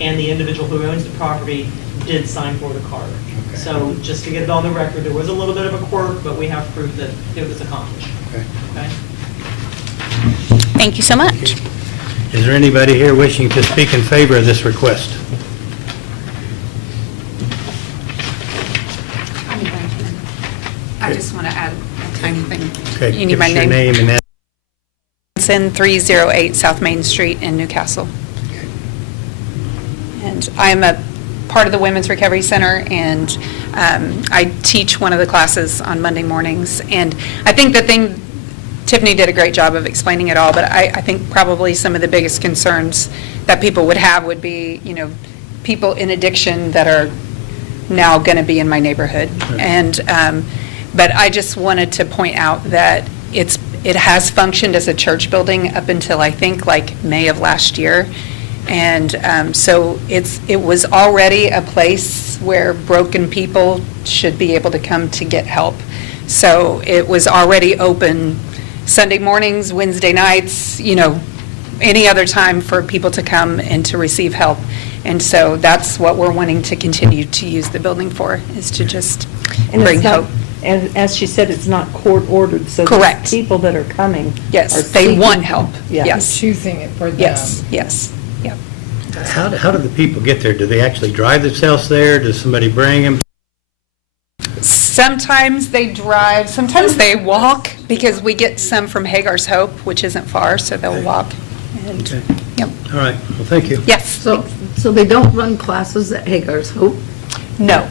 and the individual who owns the property did sign for the card. So just to get it on the record, there was a little bit of a quirk, but we have proof that it was accomplished. Okay. Okay? Thank you so much. Is there anybody here wishing to speak in favor of this request? I just want to add a tiny thing. Okay, You need give my us your name? name and that. It's in 308 South Main Street in Newcastle. And I'm a part of the Women's Recovery Center, and I teach one of the classes on Monday mornings. And I think Tiffany did a great job of explaining it all, but I think probably some of the biggest concerns that people would have would be, people in addiction that are now going to be in my neighborhood. And, but I just wanted to point out that it has functioned as a church building up until, I think, like May of last year. And so it was already a place where broken people should be able to come to get help. So it was already open Sunday mornings, Wednesday nights, any other time for people to come and to receive help. And so that's what we're wanting to continue to use the building for, is to just And bring it's not, hope. and as she said, it's not court-ordered, so Correct. the people that are coming are Yes, they seeking want help. Yeah. Yes. Choosing it for them. Yes, yes, yeah. How do the people get there? Do they actually drive themselves there? Does somebody bring them? Sometimes they drive, sometimes they walk, because we get some from Hagar's Hope, which isn't far, so they'll walk. And, Okay. yep. All right, well, thank you. Yes. So they don't run classes at Hagar's Hope? No,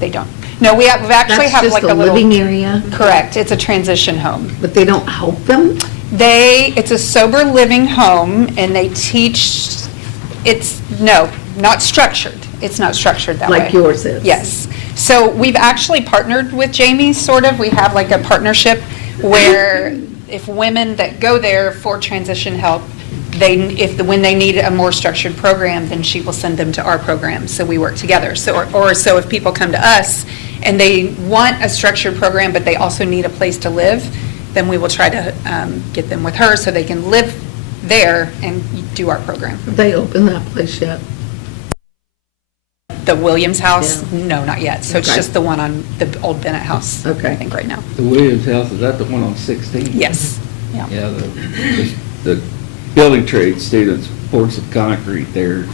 they don't. No, we actually have like a little. That's just a living area? Correct, it's a transition home. But they don't help them? It's a sober living home, and they teach, not structured. It's not structured that way. Like yours is? Yes. So we've actually partnered with Jamie, sort of. We have like a partnership where if women that go there for transition help, when they need a more structured program, then she will send them to our program, so we work together. So if people come to us and they want a structured program, but they also need a place to live, then we will try to get them with her so they can live there and do our program. Have they opened that place yet? The Williams House? Yeah. No, not yet. So it's Okay. just the one on the old Bennett House, Okay. I think, right now. The Williams House, is that the one on 16? Yes. Yeah. Yeah, the building trade students poured some concrete there,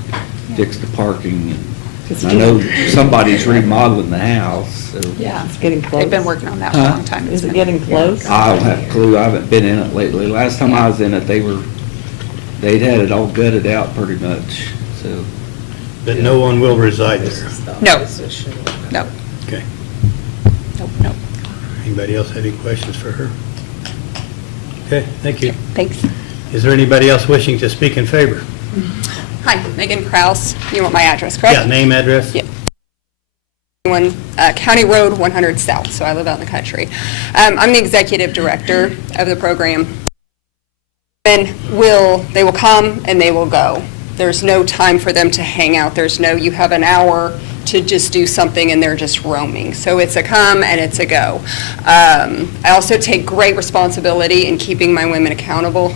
fixed the parking, and I know somebody's remodeling the house, so. Yeah. It's getting close. They've been working on that for a long time. Is it getting close? I don't have a clue, I haven't been in it lately. Last time I was in it, they'd had it all gutted out pretty much, so. But no one will reside there? No. No. Okay. Nope. Anybody else have any questions for her? Okay, thank you. Thanks. Is there anybody else wishing to speak in favor? Hi, Megan Kraus. You want my address, correct? Yeah, name, address? Yeah. County Road 100 South, so I live out in the country. I'm the executive director of the program. And they will come and they will go. There's no time for them to hang out. You have an hour to just do something and they're just roaming. So it's a come and it's a go. I also take great responsibility in keeping my women accountable.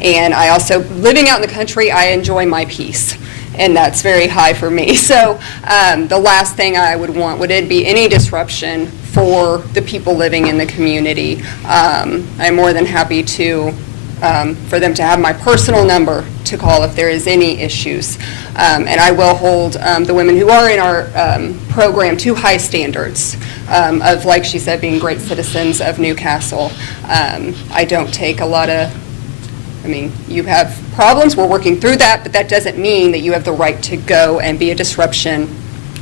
And I also, living out in the country, I enjoy my peace. and that's very high for me. So the last thing I would want would it be any disruption for the people living in the community. I'm more than happy to, for them to have my personal number to call if there is any issues. And I will hold the women who are in our program to high standards of, like she said, being great citizens of Newcastle. I don't take a lot of, I mean, you have problems, we're working through that, but that doesn't mean that you have the right to go and be a disruption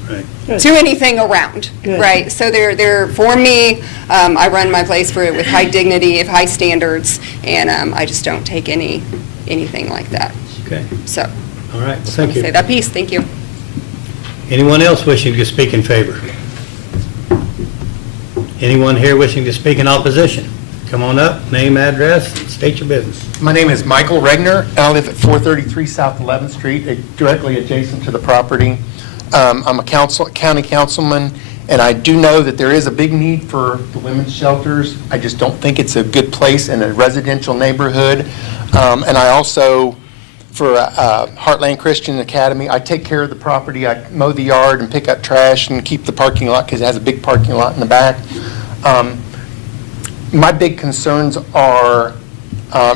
to anything around, right? So they're for me, I run my place with high dignity, of high standards, and I just don't take anything like that. Okay. So. All right, thank you. Say that piece, thank you. Anyone else wishing to speak in favor? Anyone here wishing to speak in opposition? Come on up, name, address, state your business. My name is Michael Regner, and I live at 433 South 11th Street, directly adjacent to the property. I'm a county councilman, and I do know that there is a big need for the women's shelters. I just don't think it's a good place in a residential neighborhood. And I also, for Heartland Christian Academy, I take care of the property. I mow the yard and pick up trash and keep the parking lot because it has a big parking lot in the back. My big concerns are,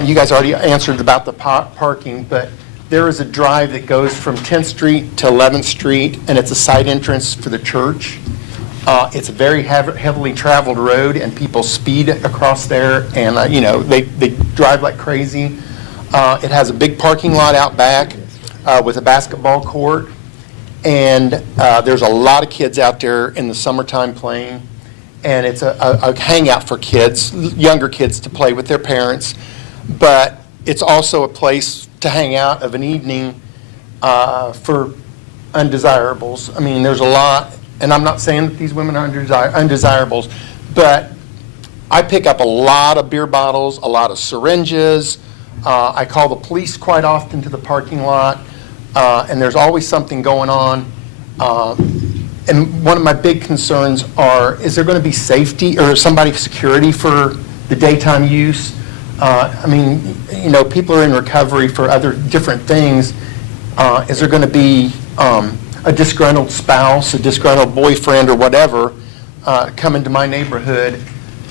you guys already answered about the parking, but there is a drive that goes from 10th Street to 11th Street, and it's a side entrance for the church. It's a very heavily traveled road, and people speed across there, and they drive like crazy. It has a big parking lot out back with a basketball court, and there's a lot of kids out there in the summertime playing. And it's a hangout for kids, younger kids, to play with their parents. But it's also a place to hang out of an evening for undesirables. I mean, there's a lot, and I'm not saying that these women are undesirables, but I pick up a lot of beer bottles, a lot of syringes. I call the police quite often to the parking lot, and there's always something going on. And one of my big concerns is there going to be safety or security for the daytime use? I mean, people are in recovery for other different things. Is there going to be a disgruntled spouse, a disgruntled boyfriend or whatever come into my neighborhood?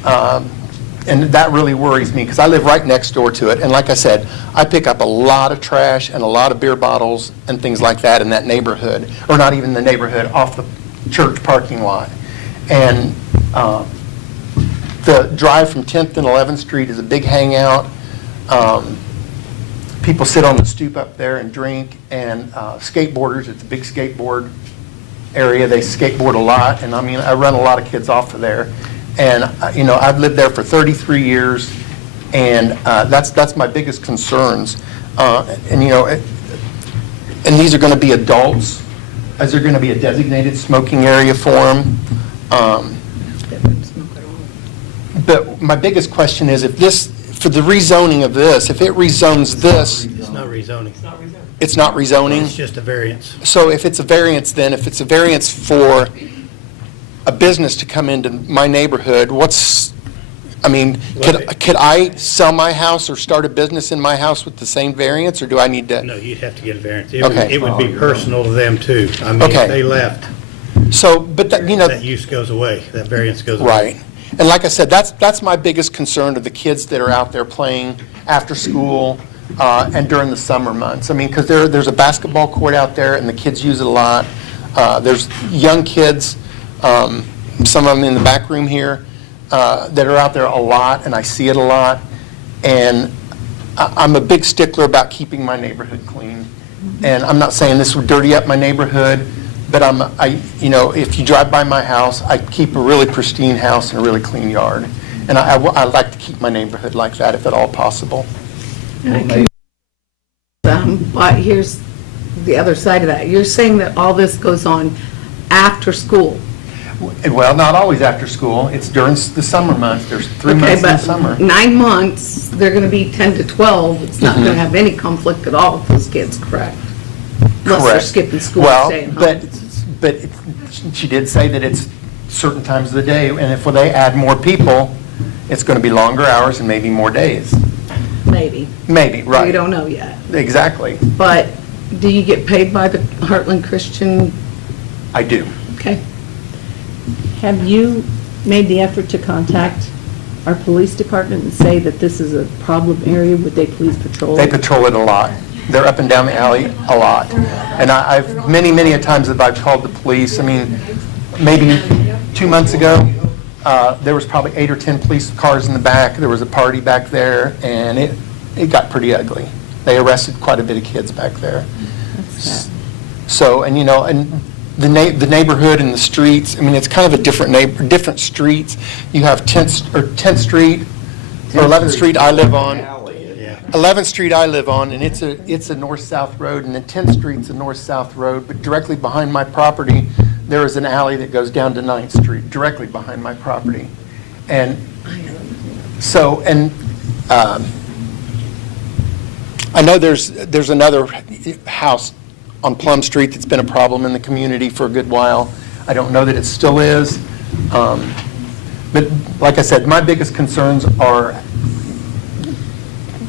And that really worries me because I live right next door to it. And like I said, I pick up a lot of trash and a lot of beer bottles and things like that in that neighborhood, or not even the neighborhood, off the church parking lot. And the drive from 10th and 11th Street is a big hangout. People sit on the stoop up there and drink, and skateboarders, it's a big skateboard area. They skateboard a lot, and I run a lot of kids off of there. And I've lived there for 33 years, and that's my biggest concerns. And these are going to be adults. Is there going to be a designated smoking area for them? But my biggest question is, for the rezoning of this, if it rezones this... It's not rezoning. It's not rezoning? It's just a variance. So if it's a variance, then, if it's a variance for a business to come into my neighborhood, could I sell my house or start a business in my house with the same variance, or do I need to? No, you'd have to get a variance. Okay. It would be personal to them, too. I mean, Okay. if they left, So, but that use goes away, that variance goes away. Right. And like I said, that's my biggest concern, of the kids that are out there playing after school and during the summer months. I mean, because there's a basketball court out there, and the kids use it a lot. There's young kids, some of them in the back room here, that are out there a lot, and I see it a lot. And I'm a big stickler about keeping my neighborhood clean. And I'm not saying this would dirty up my neighborhood, but if you drive by my house, I keep a really pristine house and a really clean yard. And I like to keep my neighborhood like that, if at all possible. But here's the other side of that. You're saying that all this goes on after school. Well, not always after school. It's during the summer months. There's 3 months in the summer. 9 months, they're going to be 10 to 12. It's not going to have any conflict at all with those kids, correct? Unless they're skipping school and staying home. But she did say that it's certain times of the day, and if they add more people, it's going to be longer hours and maybe more days. Maybe. Maybe, right. We don't know yet. Exactly. But Do you get paid by the Heartland Christian? I do. Okay. Have you made the effort to contact our police department and say that this is a problem area? Would they please patrol? They patrol it a lot. They're up and down the alley a lot. And I've, many a times that I've called the police, I mean, maybe 2 months ago, there was probably 8 or 10 police cars in the back. There was a party back there, and it got pretty ugly. They arrested quite a bit of kids back there. So, and and the neighborhood and the streets, I mean, it's kind of a different streets. You have 10th Street, or 11th Street I live on. 11th Street I live on, and it's a north-south road, and then 10th Street's a north-south road, but directly behind my property, there is an alley that goes down to 9th Street, directly behind my property. And so, and I know there's another house on Plum Street that's been a problem in the community for a good while. I don't know that it still is. But like I said, my biggest concerns are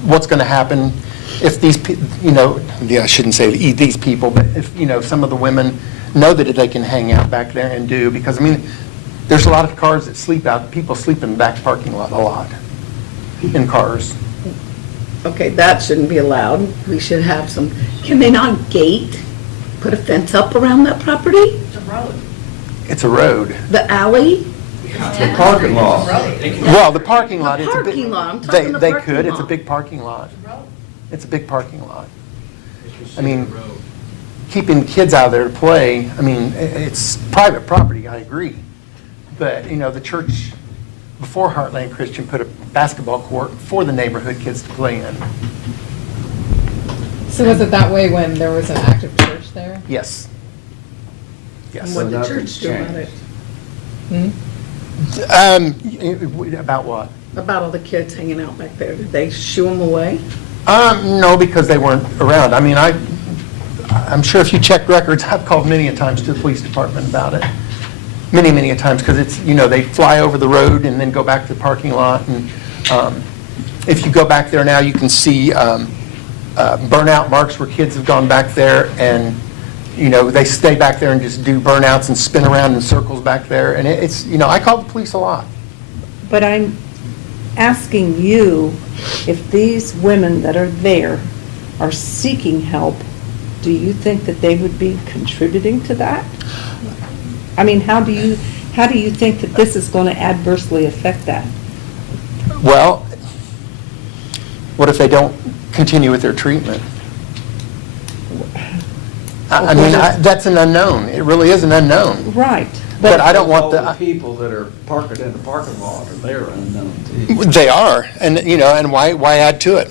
what's going to happen if these, I shouldn't say these people, but if, some of the women know that they can hang out back there and do, because, I mean, there's a lot of cars that sleep out, people sleep in the back parking lot a lot, in cars. Okay, that shouldn't be allowed. We should have some, can they not gate, put a fence up around that property? It's a road. It's a road. The alley? The parking lot. Well, the parking lot, it's a big... Parking lot, I'm talking the They parking could, it's a lot. big parking lot. It's a big parking lot. I mean, keeping kids out of there to play, I mean, it's private property, I agree. But, the church, before Heartland Christian, put a basketball court for the neighborhood kids to play in. So was it that way when there was an active church there? Yes. Yes. What did the church do about it? About what? About all the kids hanging out back there? Did they shoo them away? No, because they weren't around. I mean, I'm sure if you check records, I've called many a times to the police department about it. Many a times, because it's, they fly over the road and then go back to the parking lot. And if you go back there now, you can see burnout marks where kids have gone back there and, they stay back there and just do burnouts and spin around in circles back there. And it's, I call the police a lot. But I'm asking you, if these women that are there are seeking help, do you think that they would be contributing to that? I mean, how do you think that this is going to adversely affect that? Well, what if they don't continue with their treatment? I mean, that's an unknown. It really is an unknown. Right. But I don't want All the people that are parking in the parking lot are there unknown too. They are, and, and why add to it?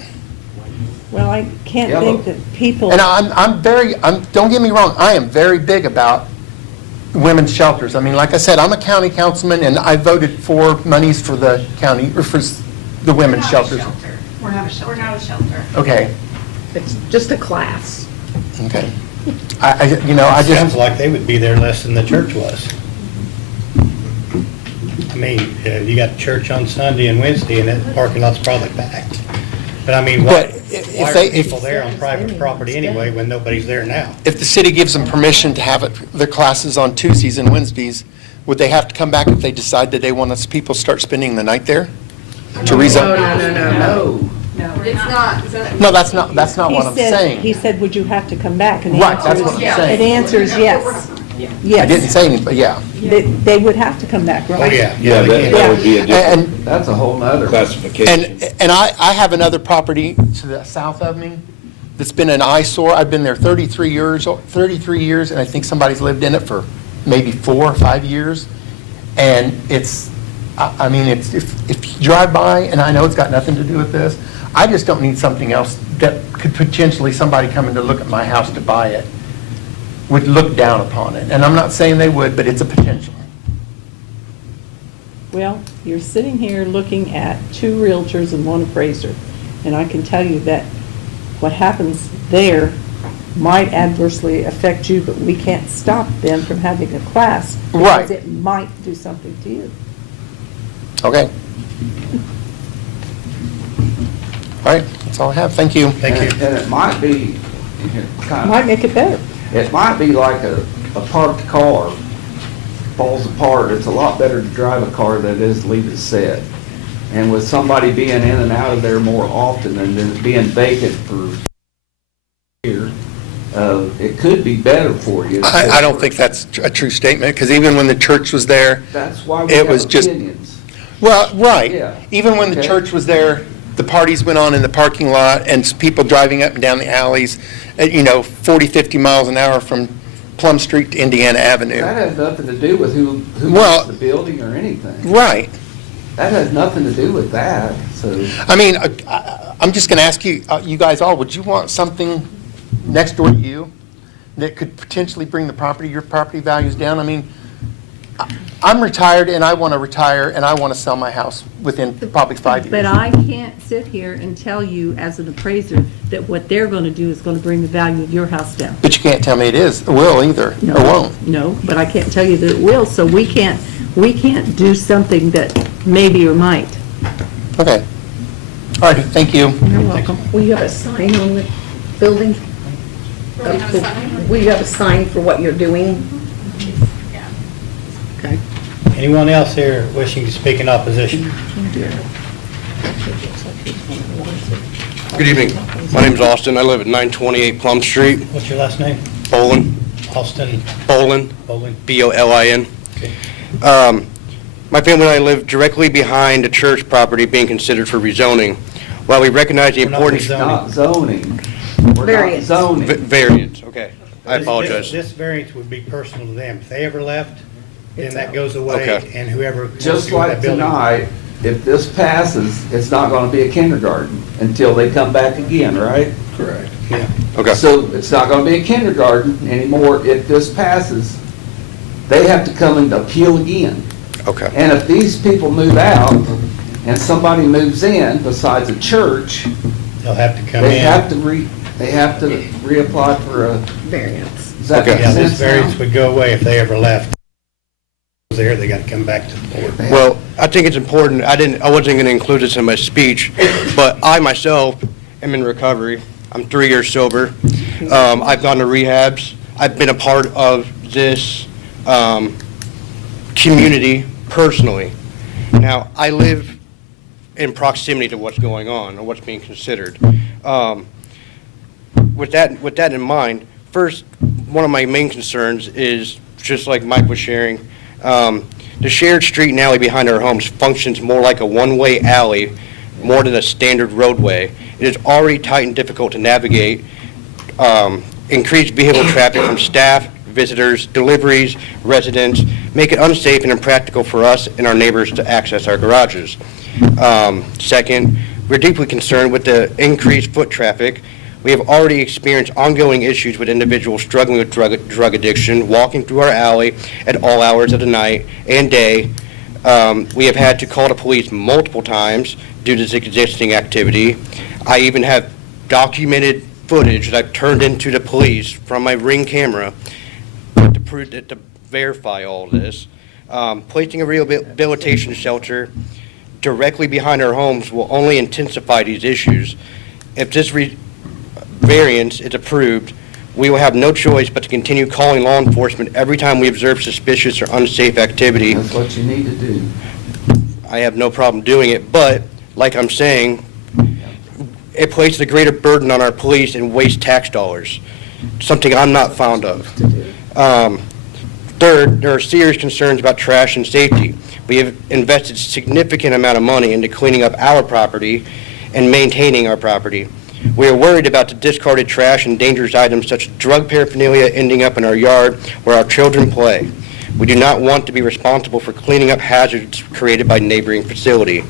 Well, I can't think that people... And don't get me wrong, I am very big about women's shelters. I mean, like I said, I'm a county councilman, and I voted for monies for the county, or for the women's shelters. We're not a shelter. We're not a shelter. Okay, It's just a class. okay. I just... Sounds like they would be there less than the church was. I mean, you got church on Sunday and Wednesday, and that parking lot's probably packed. But I mean, why are people there on private property anyway when nobody's there now? If the city gives them permission to have their classes on Tuesdays and Wednesdays, would they have to come back if they decide that they want us people start spending the night there? To rezone? No. It's not. No, that's not what I'm He saying. said, would you have to come back? And the Right, answer that's is what I'm yes. saying. The answer is yes. Yes. I didn't say anything, but yeah. They would have to come back, right? Oh, yeah. Yeah, that would be a And- different, that's a whole nother classification. And I have another property to the south of me that's been an eyesore. I've been there 33 years, and I think somebody's lived in it for maybe 4 or 5 years. And it's, I mean, it's, if you drive by, and I know it's got nothing to do with this, I just don't need something else that could potentially, somebody coming to look at my house to buy it, would look down upon it. And I'm not saying they would, but it's a potential. Well, you're sitting here looking at 2 realtors and 1 appraiser, and I can tell you that what happens there might adversely affect you, but we can't stop them from having a class Right. because it might do something to you. Okay. All right, that's all I have. Thank you. Thank you. And it might be Might make it better. It might be like a parked car falls apart. It's a lot better to drive a car than it is to leave it set. And with somebody being in and out of there more often than it being vacant for years, it could be better for you. I don't think that's a true statement, because even when the church was there, That's why we it have was just, opinions. well, right. Yeah. Even when the Okay. church was there, the parties went on in the parking lot, and people driving up and down the alleys at, 40, 50 miles an hour from Plum Street to Indiana Avenue. That has nothing to do with who Well- owns the building or anything. Right. That has nothing to do with that, so. I mean, I'm just going to ask you, you guys all, would you want something next door to you that could potentially bring your property values down? I mean, I'm retired and I want to retire and I want to sell my house within probably 5 years. But I can't sit here and tell you as an appraiser that what they're going to do is going to bring the value of your house down. But you can't tell me it will either, No. or won't. No, but I can't tell you that it will, so we can't do something that maybe or might. Okay. All right, thank you. You're welcome. Will you have a sign on the building? Will you have a sign for what you're doing? Okay. Anyone else here wishing to speak in opposition? Good evening. My name's Austin. I live at 928 Plum Street. What's your last name? Bolin. Austin Bolin. Bolin. B-O-L-I-N. Okay. My family and I live directly behind a church property being considered for rezoning. While we recognize the We're not importance... rezoning. Not zoning. We're Variance. not zoning. Variance, okay. I This- apologize. This variance would be personal to them. If they ever left, then that goes away, Okay. and whoever wants to Just do that like building. tonight, if this passes, it's not gonna be a kindergarten until they come back again, right? Correct. Yeah. Okay. So it's not gonna be a kindergarten anymore. If this passes, they have to come and appeal again. Okay. And if these people move out and somebody moves in besides a church, They'll have to come they in. have to reapply for a, Variance. does that Okay. make Yeah, this sense variance now? would go away if they ever left. There, they got to come back to the board. Well, I think it's important, I wasn't going to include this in my speech, but I myself am in recovery. I'm 3 years sober. I've gone to rehabs. I've been a part of this community personally. Now, I live in proximity to what's going on, or what's being considered. With that in mind, first, one of my main concerns is, just like Mike was sharing, the shared street and alley behind our homes functions more like a one-way alley more than a standard roadway. It is already tight and difficult to navigate. Increased vehicle traffic from staff, visitors, deliveries, residents, make it unsafe and impractical for us and our neighbors to access our garages. Second, we're deeply concerned with the increased foot traffic. We have already experienced ongoing issues with individuals struggling with drug addiction, walking through our alley at all hours of the night and day. We have had to call the police multiple times due to this existing activity. I even have documented footage that I've turned into the police from my Ring camera to verify all this. Placing a rehabilitation shelter directly behind our homes will only intensify these issues. If this variance is approved, we will have no choice but to continue calling law enforcement every time we observe suspicious or unsafe activity. That's what you need to do. I have no problem doing it, but, like I'm saying, it places a greater burden on our police and wastes tax dollars, something I'm not fond of. Third, there are serious concerns about trash and safety. We have invested significant amount of money into cleaning up our property and maintaining our property. We are worried about the discarded trash and dangerous items such as drug paraphernalia ending up in our yard where our children play. We do not want to be responsible for cleaning up hazards created by neighboring facility.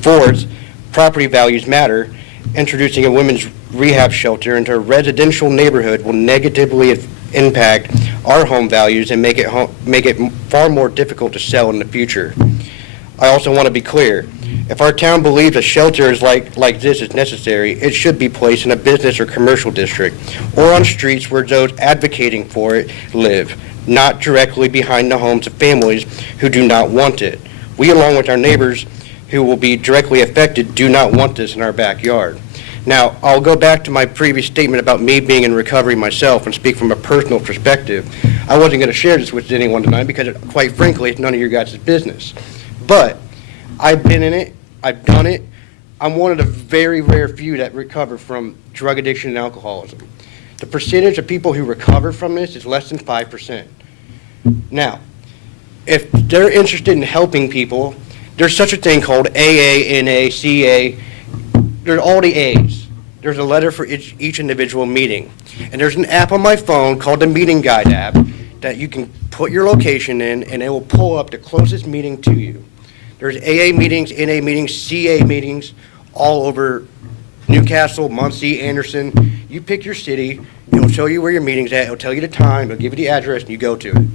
Fourth, property values matter. Introducing a women's rehab shelter into a residential neighborhood will negatively impact our home values and make it far more difficult to sell in the future. I also want to be clear. If our town believes a shelter is like this is necessary, it should be placed in a business or commercial district or on streets where those advocating for it live, not directly behind the homes of families who do not want it. We, along with our neighbors who will be directly affected, do not want this in our backyard. Now, I'll go back to my previous statement about me being in recovery myself and speak from a personal perspective. I wasn't going to share this with anyone tonight because, quite frankly, it's none of your guys' business. But I've been in it. I've done it. I'm one of the very rare few that recover from drug addiction and alcoholism. The percentage of people who recover from this is less than 5%. Now, if they're interested in helping people, there's such a thing called AA, NA, CA. There's all the A's. There's a letter for each individual meeting. And there's an app on my phone called the Meeting Guide app that you can put your location in, and it will pull up the closest meeting to you. There's AA meetings, NA meetings, CA meetings all over Newcastle, Muncie, Anderson. You pick your city, it'll show you where your meeting's at, it'll tell you the time, it'll give you the address, and you go to it.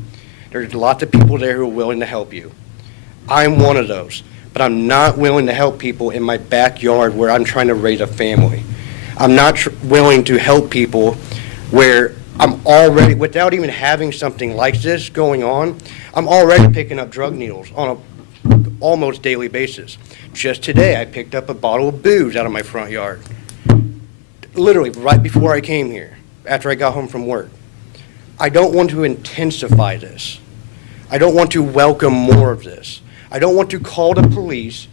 There's lots of people there who are willing to help you. I'm one of those, but I'm not willing to help people in my backyard where I'm trying to raise a family. I'm not willing to help people where I'm already, without even having something like this going on, I'm already picking up drug needles on an almost daily basis. Just today, I picked up a bottle of booze out of my front yard. Literally, right before I came here, after I got home from work. I don't want to intensify this. I don't want to welcome more of this. I don't want to call the police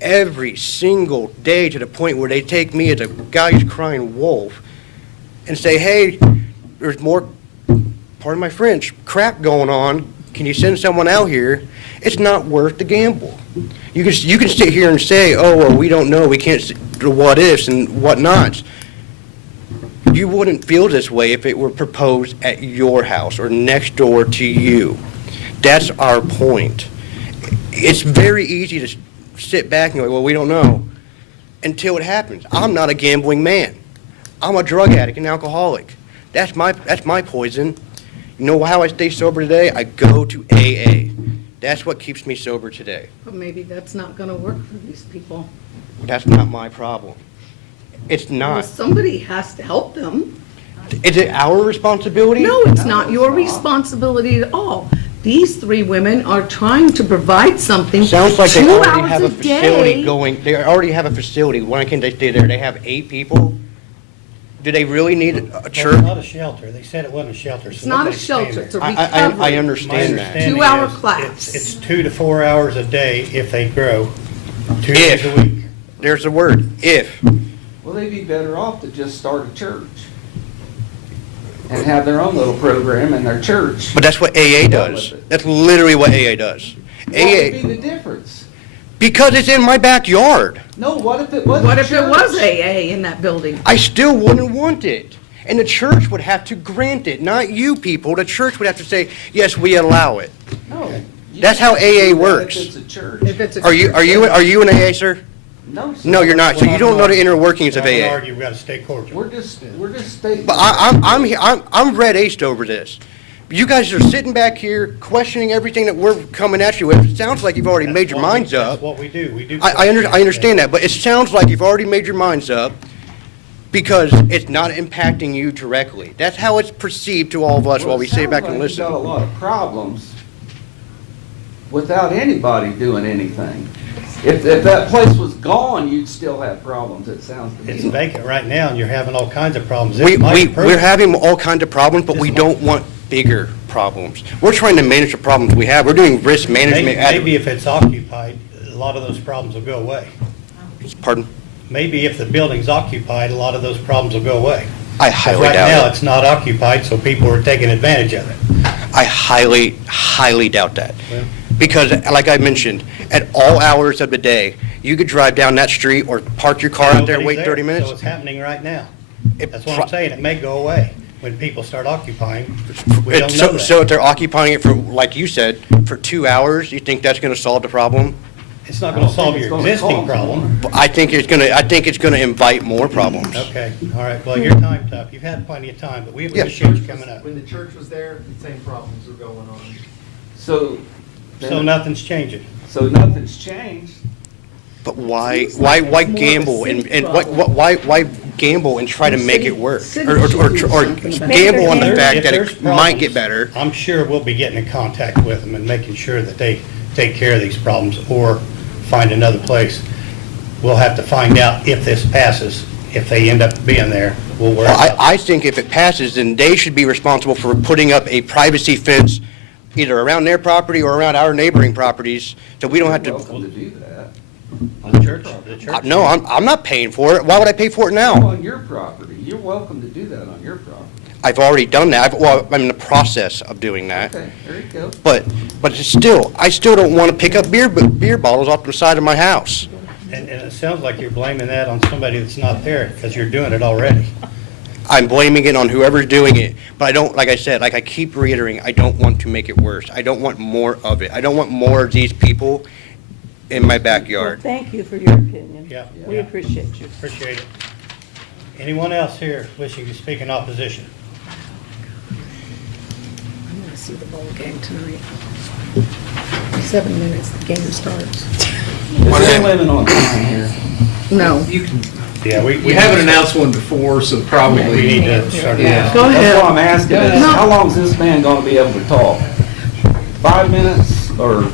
every single day to the point where they take me as a guy who's crying wolf and say, hey, there's more, pardon my French, crap going on. Can you send someone out here? It's not worth the gamble. You can sit here and say, oh, well, we don't know. We can't see the what ifs and whatnots. You wouldn't feel this way if it were proposed at your house or next door to you. That's our point. It's very easy to sit back and go, well, we don't know, until it happens. I'm not a gambling man. I'm a drug addict and alcoholic. That's my poison. You know how I stay sober today? I go to AA. That's what keeps me sober today. But maybe that's not going to work for these people. That's not my problem. It's Well, not. somebody has to help them. Is it our responsibility? No, it's not your responsibility at all. These three women are trying to provide something Sounds like they 2 already hours have a a facility day. going, they already have a facility. Why can't they stay there? They have 8 people? Do they really need a Well, church? it's not a shelter. They said it wasn't a shelter. It's not a shelter, it's a recovery. I understand that. 2-hour class. It's 2 to 4 hours a day if they grow, 2 days a If, week. there's the word, if. Well, they'd be better off to just start a church and have their own little program in their church. But that's what AA does. That's literally what AA does. What would be AA, the difference? because it's in my backyard. No, what if it wasn't What if it was church? AA in that building? I still wouldn't want it. And the church would have to grant it, not you people. The church would have to say, yes, we allow it. No. you That's how can't do AA that works. If it's a church. If it's a Are you an AA, sir? No, sir. No, you're not. So you don't know the inner workings of Don't AA. argue, we gotta stay cordial. We're just stating. But I'm red-aced over this. You guys are sitting back here questioning everything that we're coming at you with. It sounds like you've already made your minds That's up. what we do. We do. I understand that, but it sounds like you've already made your minds up because it's not impacting you directly. That's how it's perceived to all of us while we sit back and Well, it sounds like listen. you got a lot of problems without anybody doing anything. If that place was gone, you'd still have problems, it sounds to me. It's vacant right now, and you're having all kinds of problems. We're having all kinds of problems, but we don't want bigger problems. We're trying to manage the problems we have. We're doing risk management. Maybe if it's occupied, a lot of those problems will go away. Pardon? Maybe if the building's occupied, a lot of those problems will go away. I 'Cause highly right now, doubt it. it's not occupied, so people are taking advantage of it. I highly doubt that. Because, like I mentioned, at all hours of the day, you could drive down that street or park your car out there, Nobody's wait there, 30 minutes. So it's happening right now. That's what I'm saying, it may go away when people start occupying. We don't know that. So if they're occupying it for, like you said, for 2 hours, you think that's going to solve the problem? It's not gonna solve your existing problem. I think it's going to invite more problems. Okay, all right, well, your time's up. You've had plenty of time, but we Yeah. appreciate you coming up. When the church was there, the same problems were going on. So. So nothing's changing. So nothing's changed. But why Seems like it's more of a gamble and city why gamble and try to make it work? City Or should do something about it. gamble on the If fact that there's it might get problems, better. I'm sure we'll be getting in contact with them and making sure that they take care of these problems or find another place. We'll have to find out if this passes if they end up being there, we'll worry Well, about I think if it passes, then they should be responsible for putting up a privacy fence either around their property or around our neighboring properties, so we don't have to. Welcome to do that. on the church. No, I'm not paying for it. Why would I pay for it now? On your property. You're welcome to do that on your property. I've already done that. Well, I'm in the process of doing that. Okay, there you go. But it's still, I still don't want to pick up beer bottles off the side of my house. And it sounds like you're blaming that on somebody that's not there, because you're doing it already. I'm blaming it on whoever's doing it, but I don't, like I said, like I keep reiterating, I don't want to make it worse. I don't want more of it. I don't want more of these people in my backyard. Well, thank you for your opinion. Yeah. We appreciate you. Appreciate it. Anyone else here wishing to speak in opposition? I'm going to see the ball game tonight. 7 minutes, the game starts. There's no limit on time here. No. You can, Yeah, we haven't announced one before, so probably. We need to start. Yeah. Go ahead. That's why I'm asking is, how long is this man gonna be able to talk? 5 minutes, or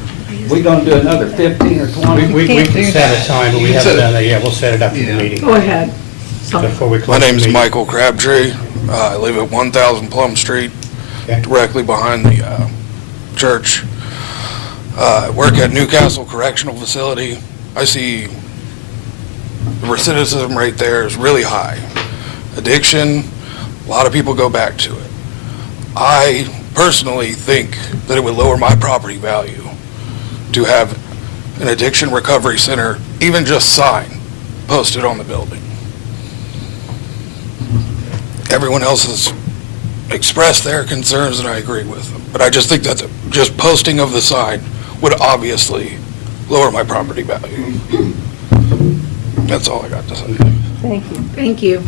we gonna do another 15 or 20? We can set a time, but we haven't done that yet. We'll set it up for the meeting. Go ahead. Before we My close the name's meeting. Michael Crabtree. I live at 1000 Plum Street, directly behind the church. I work at Newcastle Correctional Facility. I see the recidivism rate there is really high. Addiction, a lot of people go back to it. I personally think that it would lower my property value to have an addiction recovery center, even just sign, posted on the building. Everyone else has expressed their concerns, and I agree with them. But I just think that just posting of the sign would obviously lower my property value. That's all I got to say. Thank you. Thank you.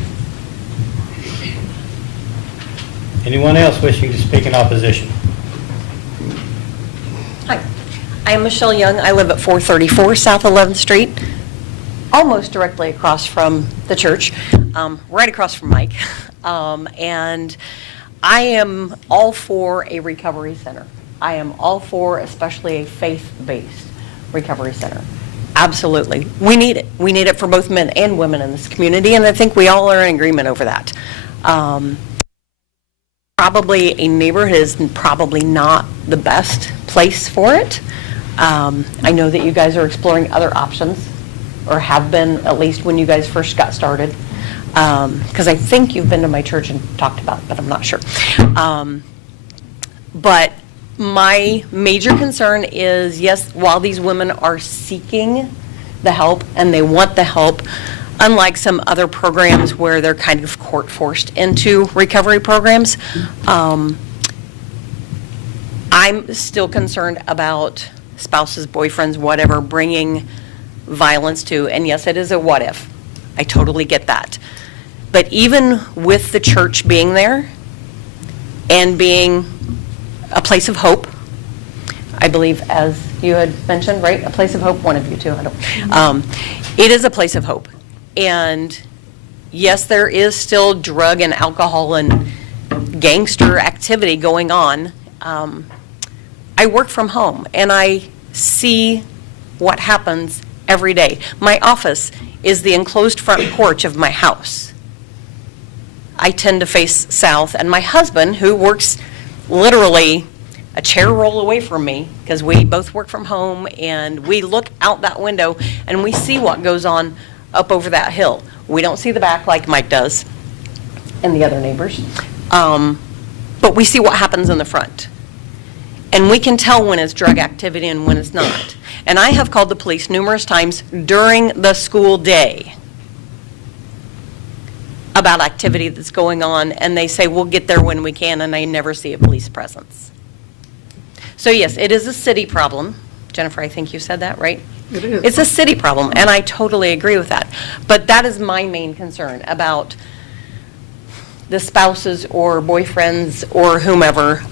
Anyone else wishing to speak in opposition? Hi, I am Michelle Young. I live at 434 South 11th Street, almost directly across from the church, right across from Mike. And I am all for a recovery center. I am all for especially a faith-based recovery center. Absolutely. We need it. We need it for both men and women in this community, and I think we all are in agreement over that. Probably a neighborhood is probably not the best place for it. I know that you guys are exploring other options, or have been, at least when you guys first got started. Because I think you've been to my church and talked about it, but I'm not sure. But my major concern is, yes, while these women are seeking the help and they want the help, unlike some other programs where they're kind of court-forced into recovery programs, I'm still concerned about spouses, boyfriends, whatever, bringing violence to, and yes, it is a what if. I totally get that. But even with the church being there and being a place of hope, I believe, as you had mentioned, right? A place of hope, one of you two, I don't. It is a place of hope. And yes, there is still drug and alcohol and gangster activity going on. I work from home and I see what happens every day. My office is the enclosed front porch of my house. I tend to face south, and my husband, who works literally a chair roll away from me, because we both work from home, and we look out that window and we see what goes on up over that hill. We don't see the back like Mike does and the other neighbors, but we see what happens in the front. And we can tell when it's drug activity and when it's not. And I have called the police numerous times during the school day about activity that's going on, and they say, we'll get there when we can, and I never see a police presence. So yes, it is a city problem. Jennifer, I think you said that, right? It is. It's a city problem, and I totally agree with that. But that is my main concern about the spouses or boyfriends or whomever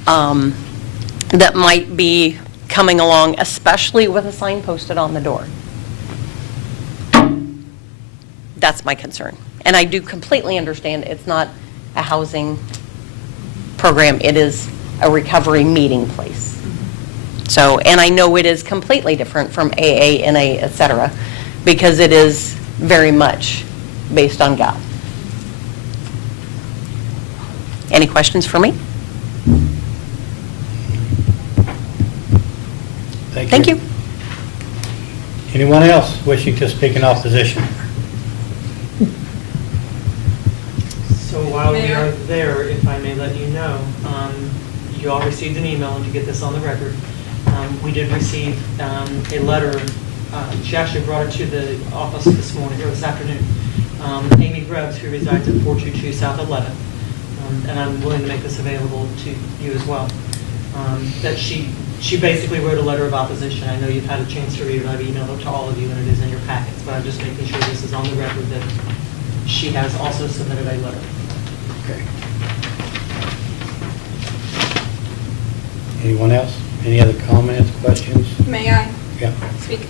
that might be coming along, especially with a sign posted on the door. That's my concern. And I do completely understand it's not a housing program, it is a recovery meeting place. So, and I know it is completely different from AA, NA, et cetera, because it is very much based on God. Any questions for me? Thank you. Anyone else wishing to speak in opposition? So while we are there, if I may let you know, you all received an email, and to get this on the record, we did receive a letter. She actually brought it to the office this morning, or this afternoon. Amy Grubbs, who resides at 422 South 11th, and I'm willing to make this available to you as well, that she basically wrote a letter of opposition. I know you've had a chance to read it. I've emailed it to all of you, and it is in your packets, but I'm just making sure this is on the record that she has also submitted a letter. Okay. Anyone else? Any other comments, questions? May I Yeah. speak?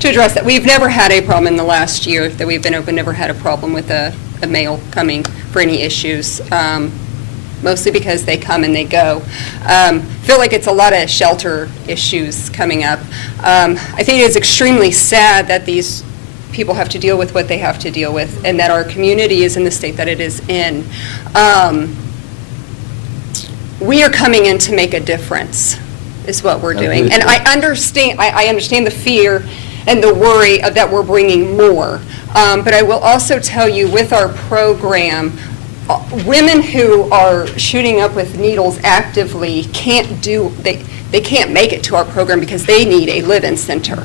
To address that, we've never had a problem in the last year that we've been open, never had a problem with a male coming for any issues, mostly because they come and they go. Feel like it's a lot of shelter issues coming up. I think it is extremely sad that these people have to deal with what they have to deal with, and that our community is in the state that it is in. We are coming in to make a difference, is what we're doing. And I understand the fear and the worry of that we're bringing more. But I will also tell you, with our program, women who are shooting up with needles actively they can't make it to our program because they need a live-in center.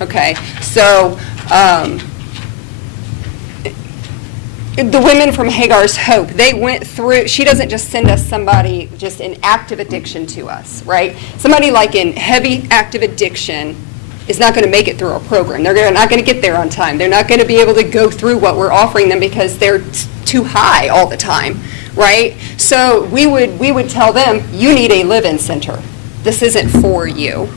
Okay, so the women from Hagar's Hope, they went through, she doesn't just send us somebody just in active addiction to us, right? Somebody like in heavy active addiction is not going to make it through our program. They're not going to get there on time. They're not going to be able to go through what we're offering them because they're too high all the time, right? So we would tell them, you need a live-in center. This isn't for you.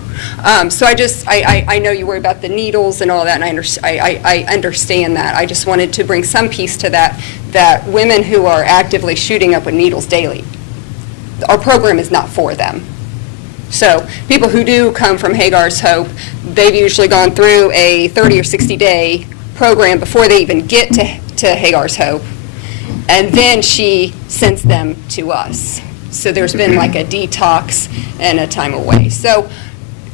So I know you worry about the needles and all that, and I understand that. I just wanted to bring some peace to that women who are actively shooting up with needles daily, our program is not for them. So people who do come from Hagar's Hope, they've usually gone through a 30 or 60-day program before they even get to Hagar's Hope, and then she sends them to us. So there's been like a detox and a time away. So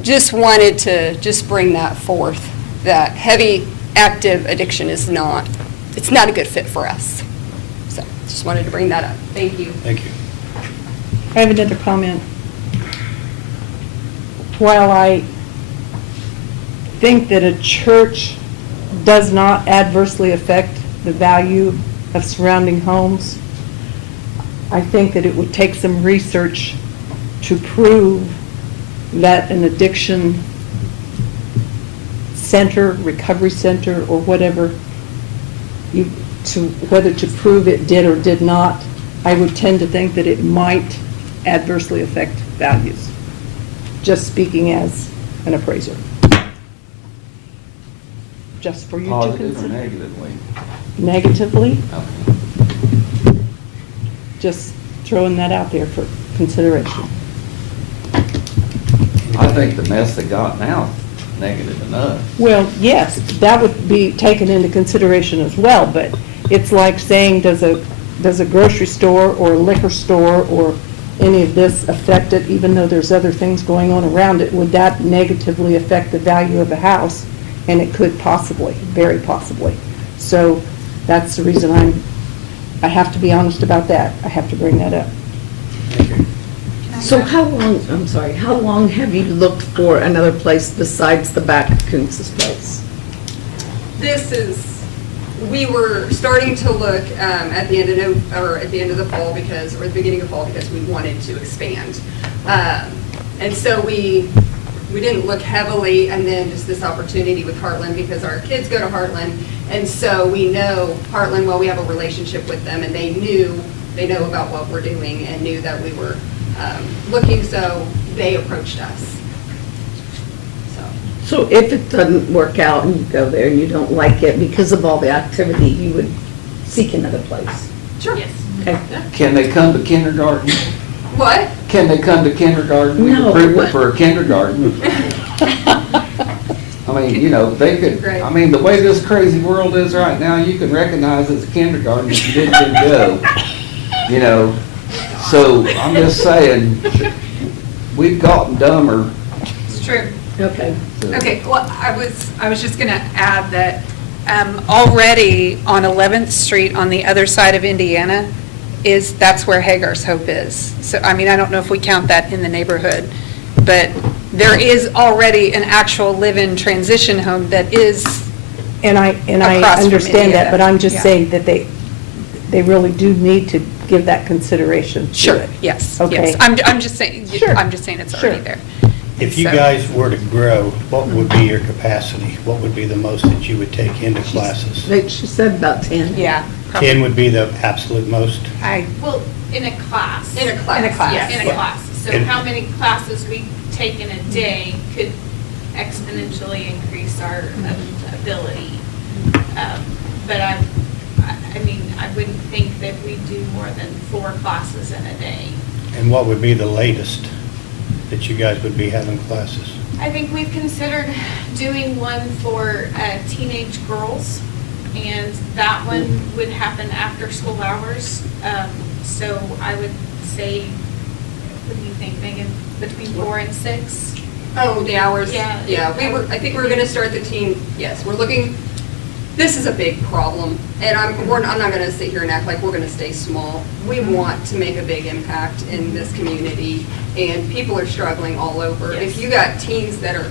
just wanted to just bring that forth, that heavy active addiction is not a good fit for us. So just wanted to bring that up. Thank you. Thank you. I have another comment. While I think that a church does not adversely affect the value of surrounding homes, I think that it would take some research to prove that an addiction center, recovery center, or whatever, whether to prove it did or did not, I would tend to think that it might adversely affect values, just speaking as an appraiser. Just for you to Positive or consider. negatively? Negatively? Okay. Just throwing that out there for consideration. I think the mess they got now is negative enough. Well, yes, that would be taken into consideration as well, but it's like saying, does a grocery store or a liquor store or any of this affect it, even though there's other things going on around it? Would that negatively affect the value of the house? And it could possibly, very possibly. So that's the reason I have to be honest about that. I have to bring that up. So how long have you looked for another place besides the back of Kunz's place? We were starting to look at the end of the fall or the beginning of fall because we wanted to expand. And so we didn't look heavily, and then just this opportunity with Heartland because our kids go to Heartland, and so we know Heartland well. We have a relationship with them, and they know about what we're doing and knew that we were looking, so they approached us. So if it doesn't work out and you go there and you don't like it because of all the activity, you would seek another place? Sure. Yes. Okay. Can they come to kindergarten? What? Can they come to kindergarten? We No. approved it for a kindergarten. I mean, you know, they could, Great. I mean, the way this crazy world is right now, you can recognize it's kindergarten if you didn't go. You know, so I'm just saying, we've gotten dumber. It's true. Okay. Okay, well, I was just going to add that already on 11th Street on the other side of Indiana that's where Hagar's Hope is. So, I mean, I don't know if we count that in the neighborhood, but there is already an actual live-in transition home that is And I across from understand that, Indiana. but I'm just Yeah. saying that they really do need to give that consideration to Sure, it. yes, Okay. yes. I'm just saying, Sure. I'm just saying it's already Sure. there. If you So- guys were to grow, what would be your capacity? What would be the most that you would take into classes? Like she said, about 10. Yeah. 10 would be the absolute most? Well, in a class. In a class. In a class. Yes, in a class. So And- how many classes we take in a day could exponentially increase our ability. But I mean, I wouldn't think that we do more than 4 classes in a day. And what would be the latest that you guys would be having classes? I think we've considered doing one for teenage girls, and that one would happen after school hours. So I would say, what do you think, Megan, between 4 and 6? Oh, the hours? Yeah. Yeah, I think we're gonna start the teen, yes, we're looking, this is a big problem, and I'm not gonna sit here and act like we're gonna stay small. We want to make a big impact in this community, and people are struggling all over. If you got teens that are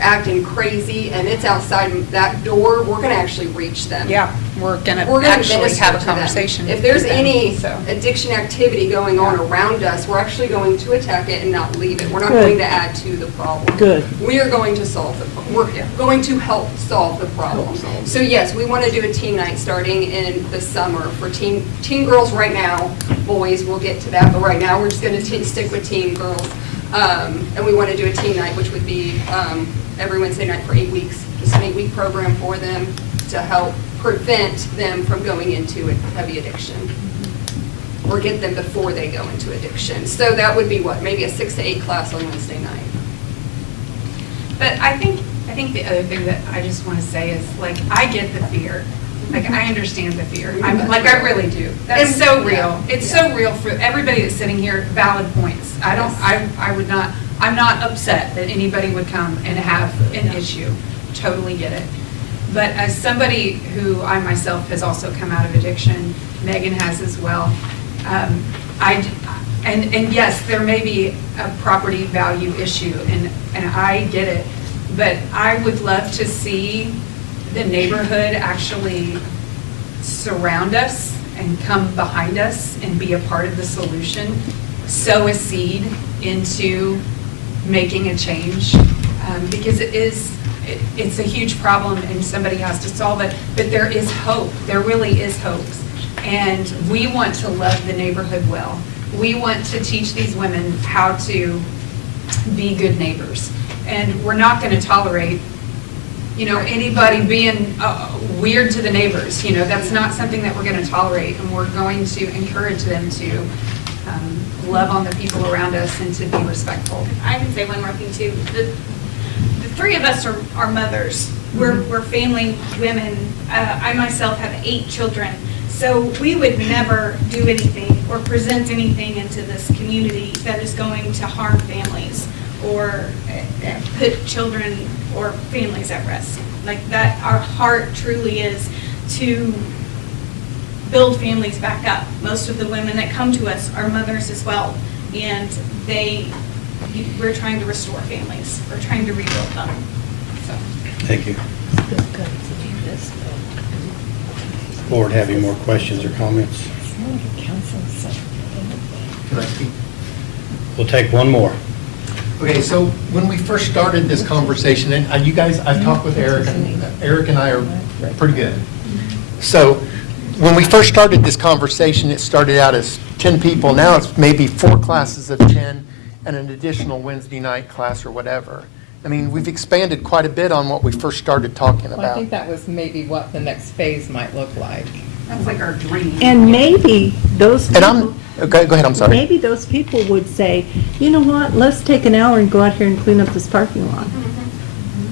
acting crazy, and it's outside that door, we're gonna actually reach them. Yeah, we're going to We're gonna actually minister have a to them. conversation. If there's with them, any so. addiction activity going on around us, we're actually going to attack it and not leave it. We're not Good. going to add to the problem. Good. We are going to solve the, we're going to help solve the problem. So yes, we want to do a teen night starting in the summer for teen girls right now. Boys, we'll get to that, but right now, we're just going to stick with teen girls. And we want to do a teen night, which would be every Wednesday night for 8 weeks, just an 8-week program for them to help prevent them from going into a heavy addiction, or get them before they go into addiction. So that would be what, maybe a 6 to 8 class on Wednesday night. But I think the other thing that I just want to say is, like, I get the fear. Like, I understand the fear. I really do. That's And- so yeah, real. It's so real for everybody that's sitting here, valid points. I'm not upset that anybody would come and have an issue. Totally get it. But as somebody who I myself has also come out of addiction, Megan has as well, and yes, there may be a property value issue, and I get it, but I would love to see the neighborhood actually surround us and come behind us and be a part of the solution, sow a seed into making a change, because it's a huge problem and somebody has to solve it, but there is hope. There really is hope. And we want to love the neighborhood well. We want to teach these women how to be good neighbors. And we're not going to tolerate, anybody being weird to the neighbors. That's not something that we're going to tolerate. And we're going to encourage them to love on the people around us and to be respectful. I can say one more thing too. The 3 of us are mothers. We're family women. I myself have 8 children. So we would never do anything or present anything into this community that is going to harm families or put children or families at risk. Like that, our heart truly is to build families back up. Most of the women that come to us are mothers as well, and we're trying to restore families. We're trying to rebuild them. So. Thank you. Board, have any more questions or comments? Can I speak? We'll take one more. Okay, so when we first started this conversation, and you guys, I've talked with Eric, and Eric and I are pretty good. So when we first started this conversation, it started out as 10 people. Now it's maybe 4 classes of 10 and an additional Wednesday night class or whatever. I mean, we've expanded quite a bit on what we first started talking Well, I about. think that was maybe what the next phase might look like. That's like our dream. And maybe those people, Go ahead, I'm sorry. maybe those people would say, you know what, let's take an hour and go out here and clean up this parking lot.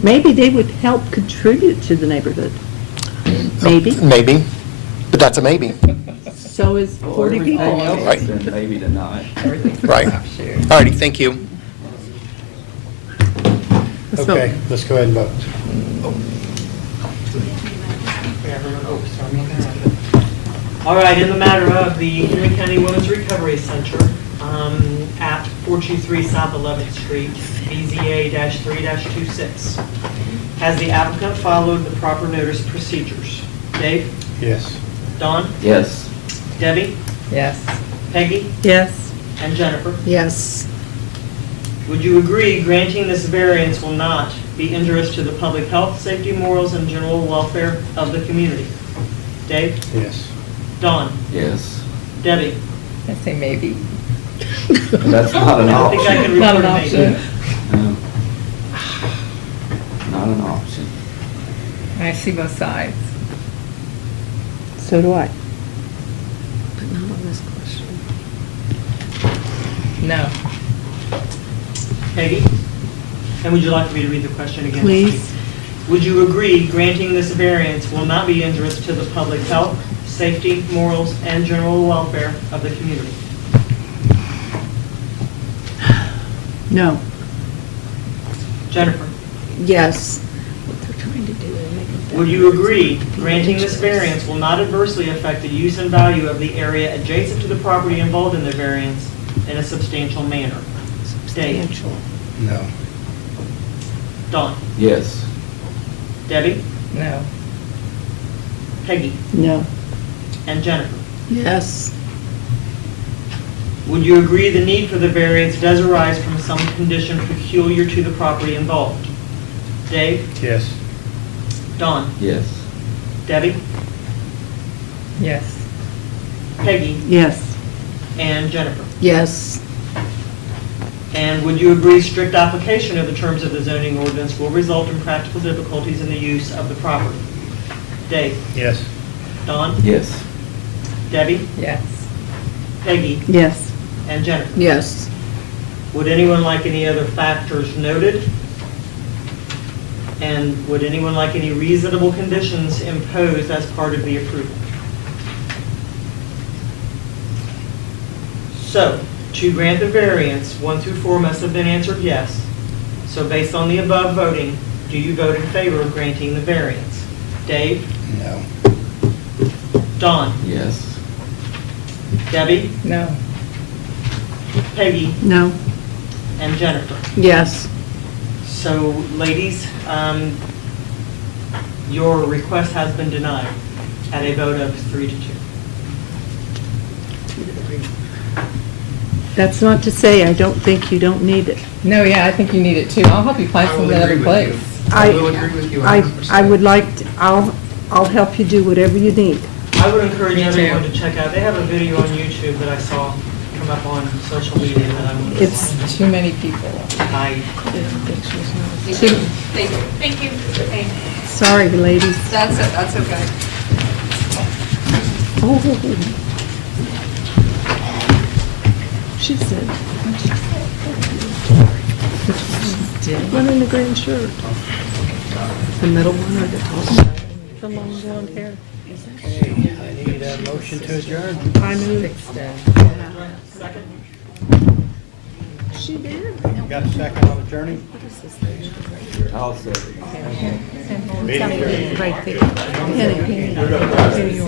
Maybe they would help contribute to the neighborhood. Maybe. Maybe, but that's a maybe. So is 40 people. Everything else Right. has been maybe tonight. Right. All righty, thank you. Let's vote. Okay, let's go ahead and vote. All right, in the matter of the Henry County Women's Recovery Center at 423 South 11th Street, BZA-3-26, has the applicant followed the proper notice procedures? Dave? Yes. Don? Yes. Debbie? Yes. Peggy? Yes. And Jennifer? Yes. Would you agree granting this variance will not be injurious to the public health, safety, morals, and general welfare of the community? Dave? Yes. Don? Yes. Debbie? I say maybe. That's not an I don't think I option. can Not report an a maybe. option. No. Not an option. I see both sides. So do I. But not on this question. No. Peggy? And would you like me to read the question again? Please. Would you agree granting this variance will not be injurious to the public health, safety, morals, and general welfare of the community? No. Jennifer? Yes. What they're trying to do is make it Would you agree granting this variance will not adversely affect the use and value of the area adjacent to the property involved in the variance in a substantial manner? Dave? substantial. No. Don? Yes. Debbie? No. Peggy? No. And Jennifer? Yes. Would you agree the need for the variance does arise from some condition peculiar to the property involved? Dave? Yes. Don? Yes. Debbie? Yes. Peggy? Yes. And Jennifer? Yes. And would you agree strict application of the terms of the zoning ordinance will result in practical difficulties in the use of the property? Dave? Yes. Don? Yes. Debbie? Yes. Peggy? Yes. And Jennifer? Yes. Would anyone like any other factors noted? And would anyone like any reasonable conditions imposed as part of the approval? So, to grant the variance, 1 through 4 must have been answered yes. So based on the above voting, do you vote in favor of granting the variance? Dave? No. Don? Yes. Debbie? No. Peggy? No. And Jennifer? Yes. So, ladies, your request has been denied at a vote of 3 to 2. That's not to say I don't think you don't need it. No, yeah, I think you need it too. I'll help you find I will some other agree with place. you. I will agree with you I 100%. would like, to- I'll help you do whatever you need. I would encourage Me too. everyone to check out, they have a video on YouTube that I saw come up on social media that I wanted to It's watch. Too many people. I Thank you. Sorry, ladies. That's okay. Oh. She said. One in the green shirt. The middle one or the top one? The long blonde hair. Okay, I need a motion to adjourn. I moved. She did. Got a second on adjourning? I'll say. Meeting adjourned. Right there. Penny, penny.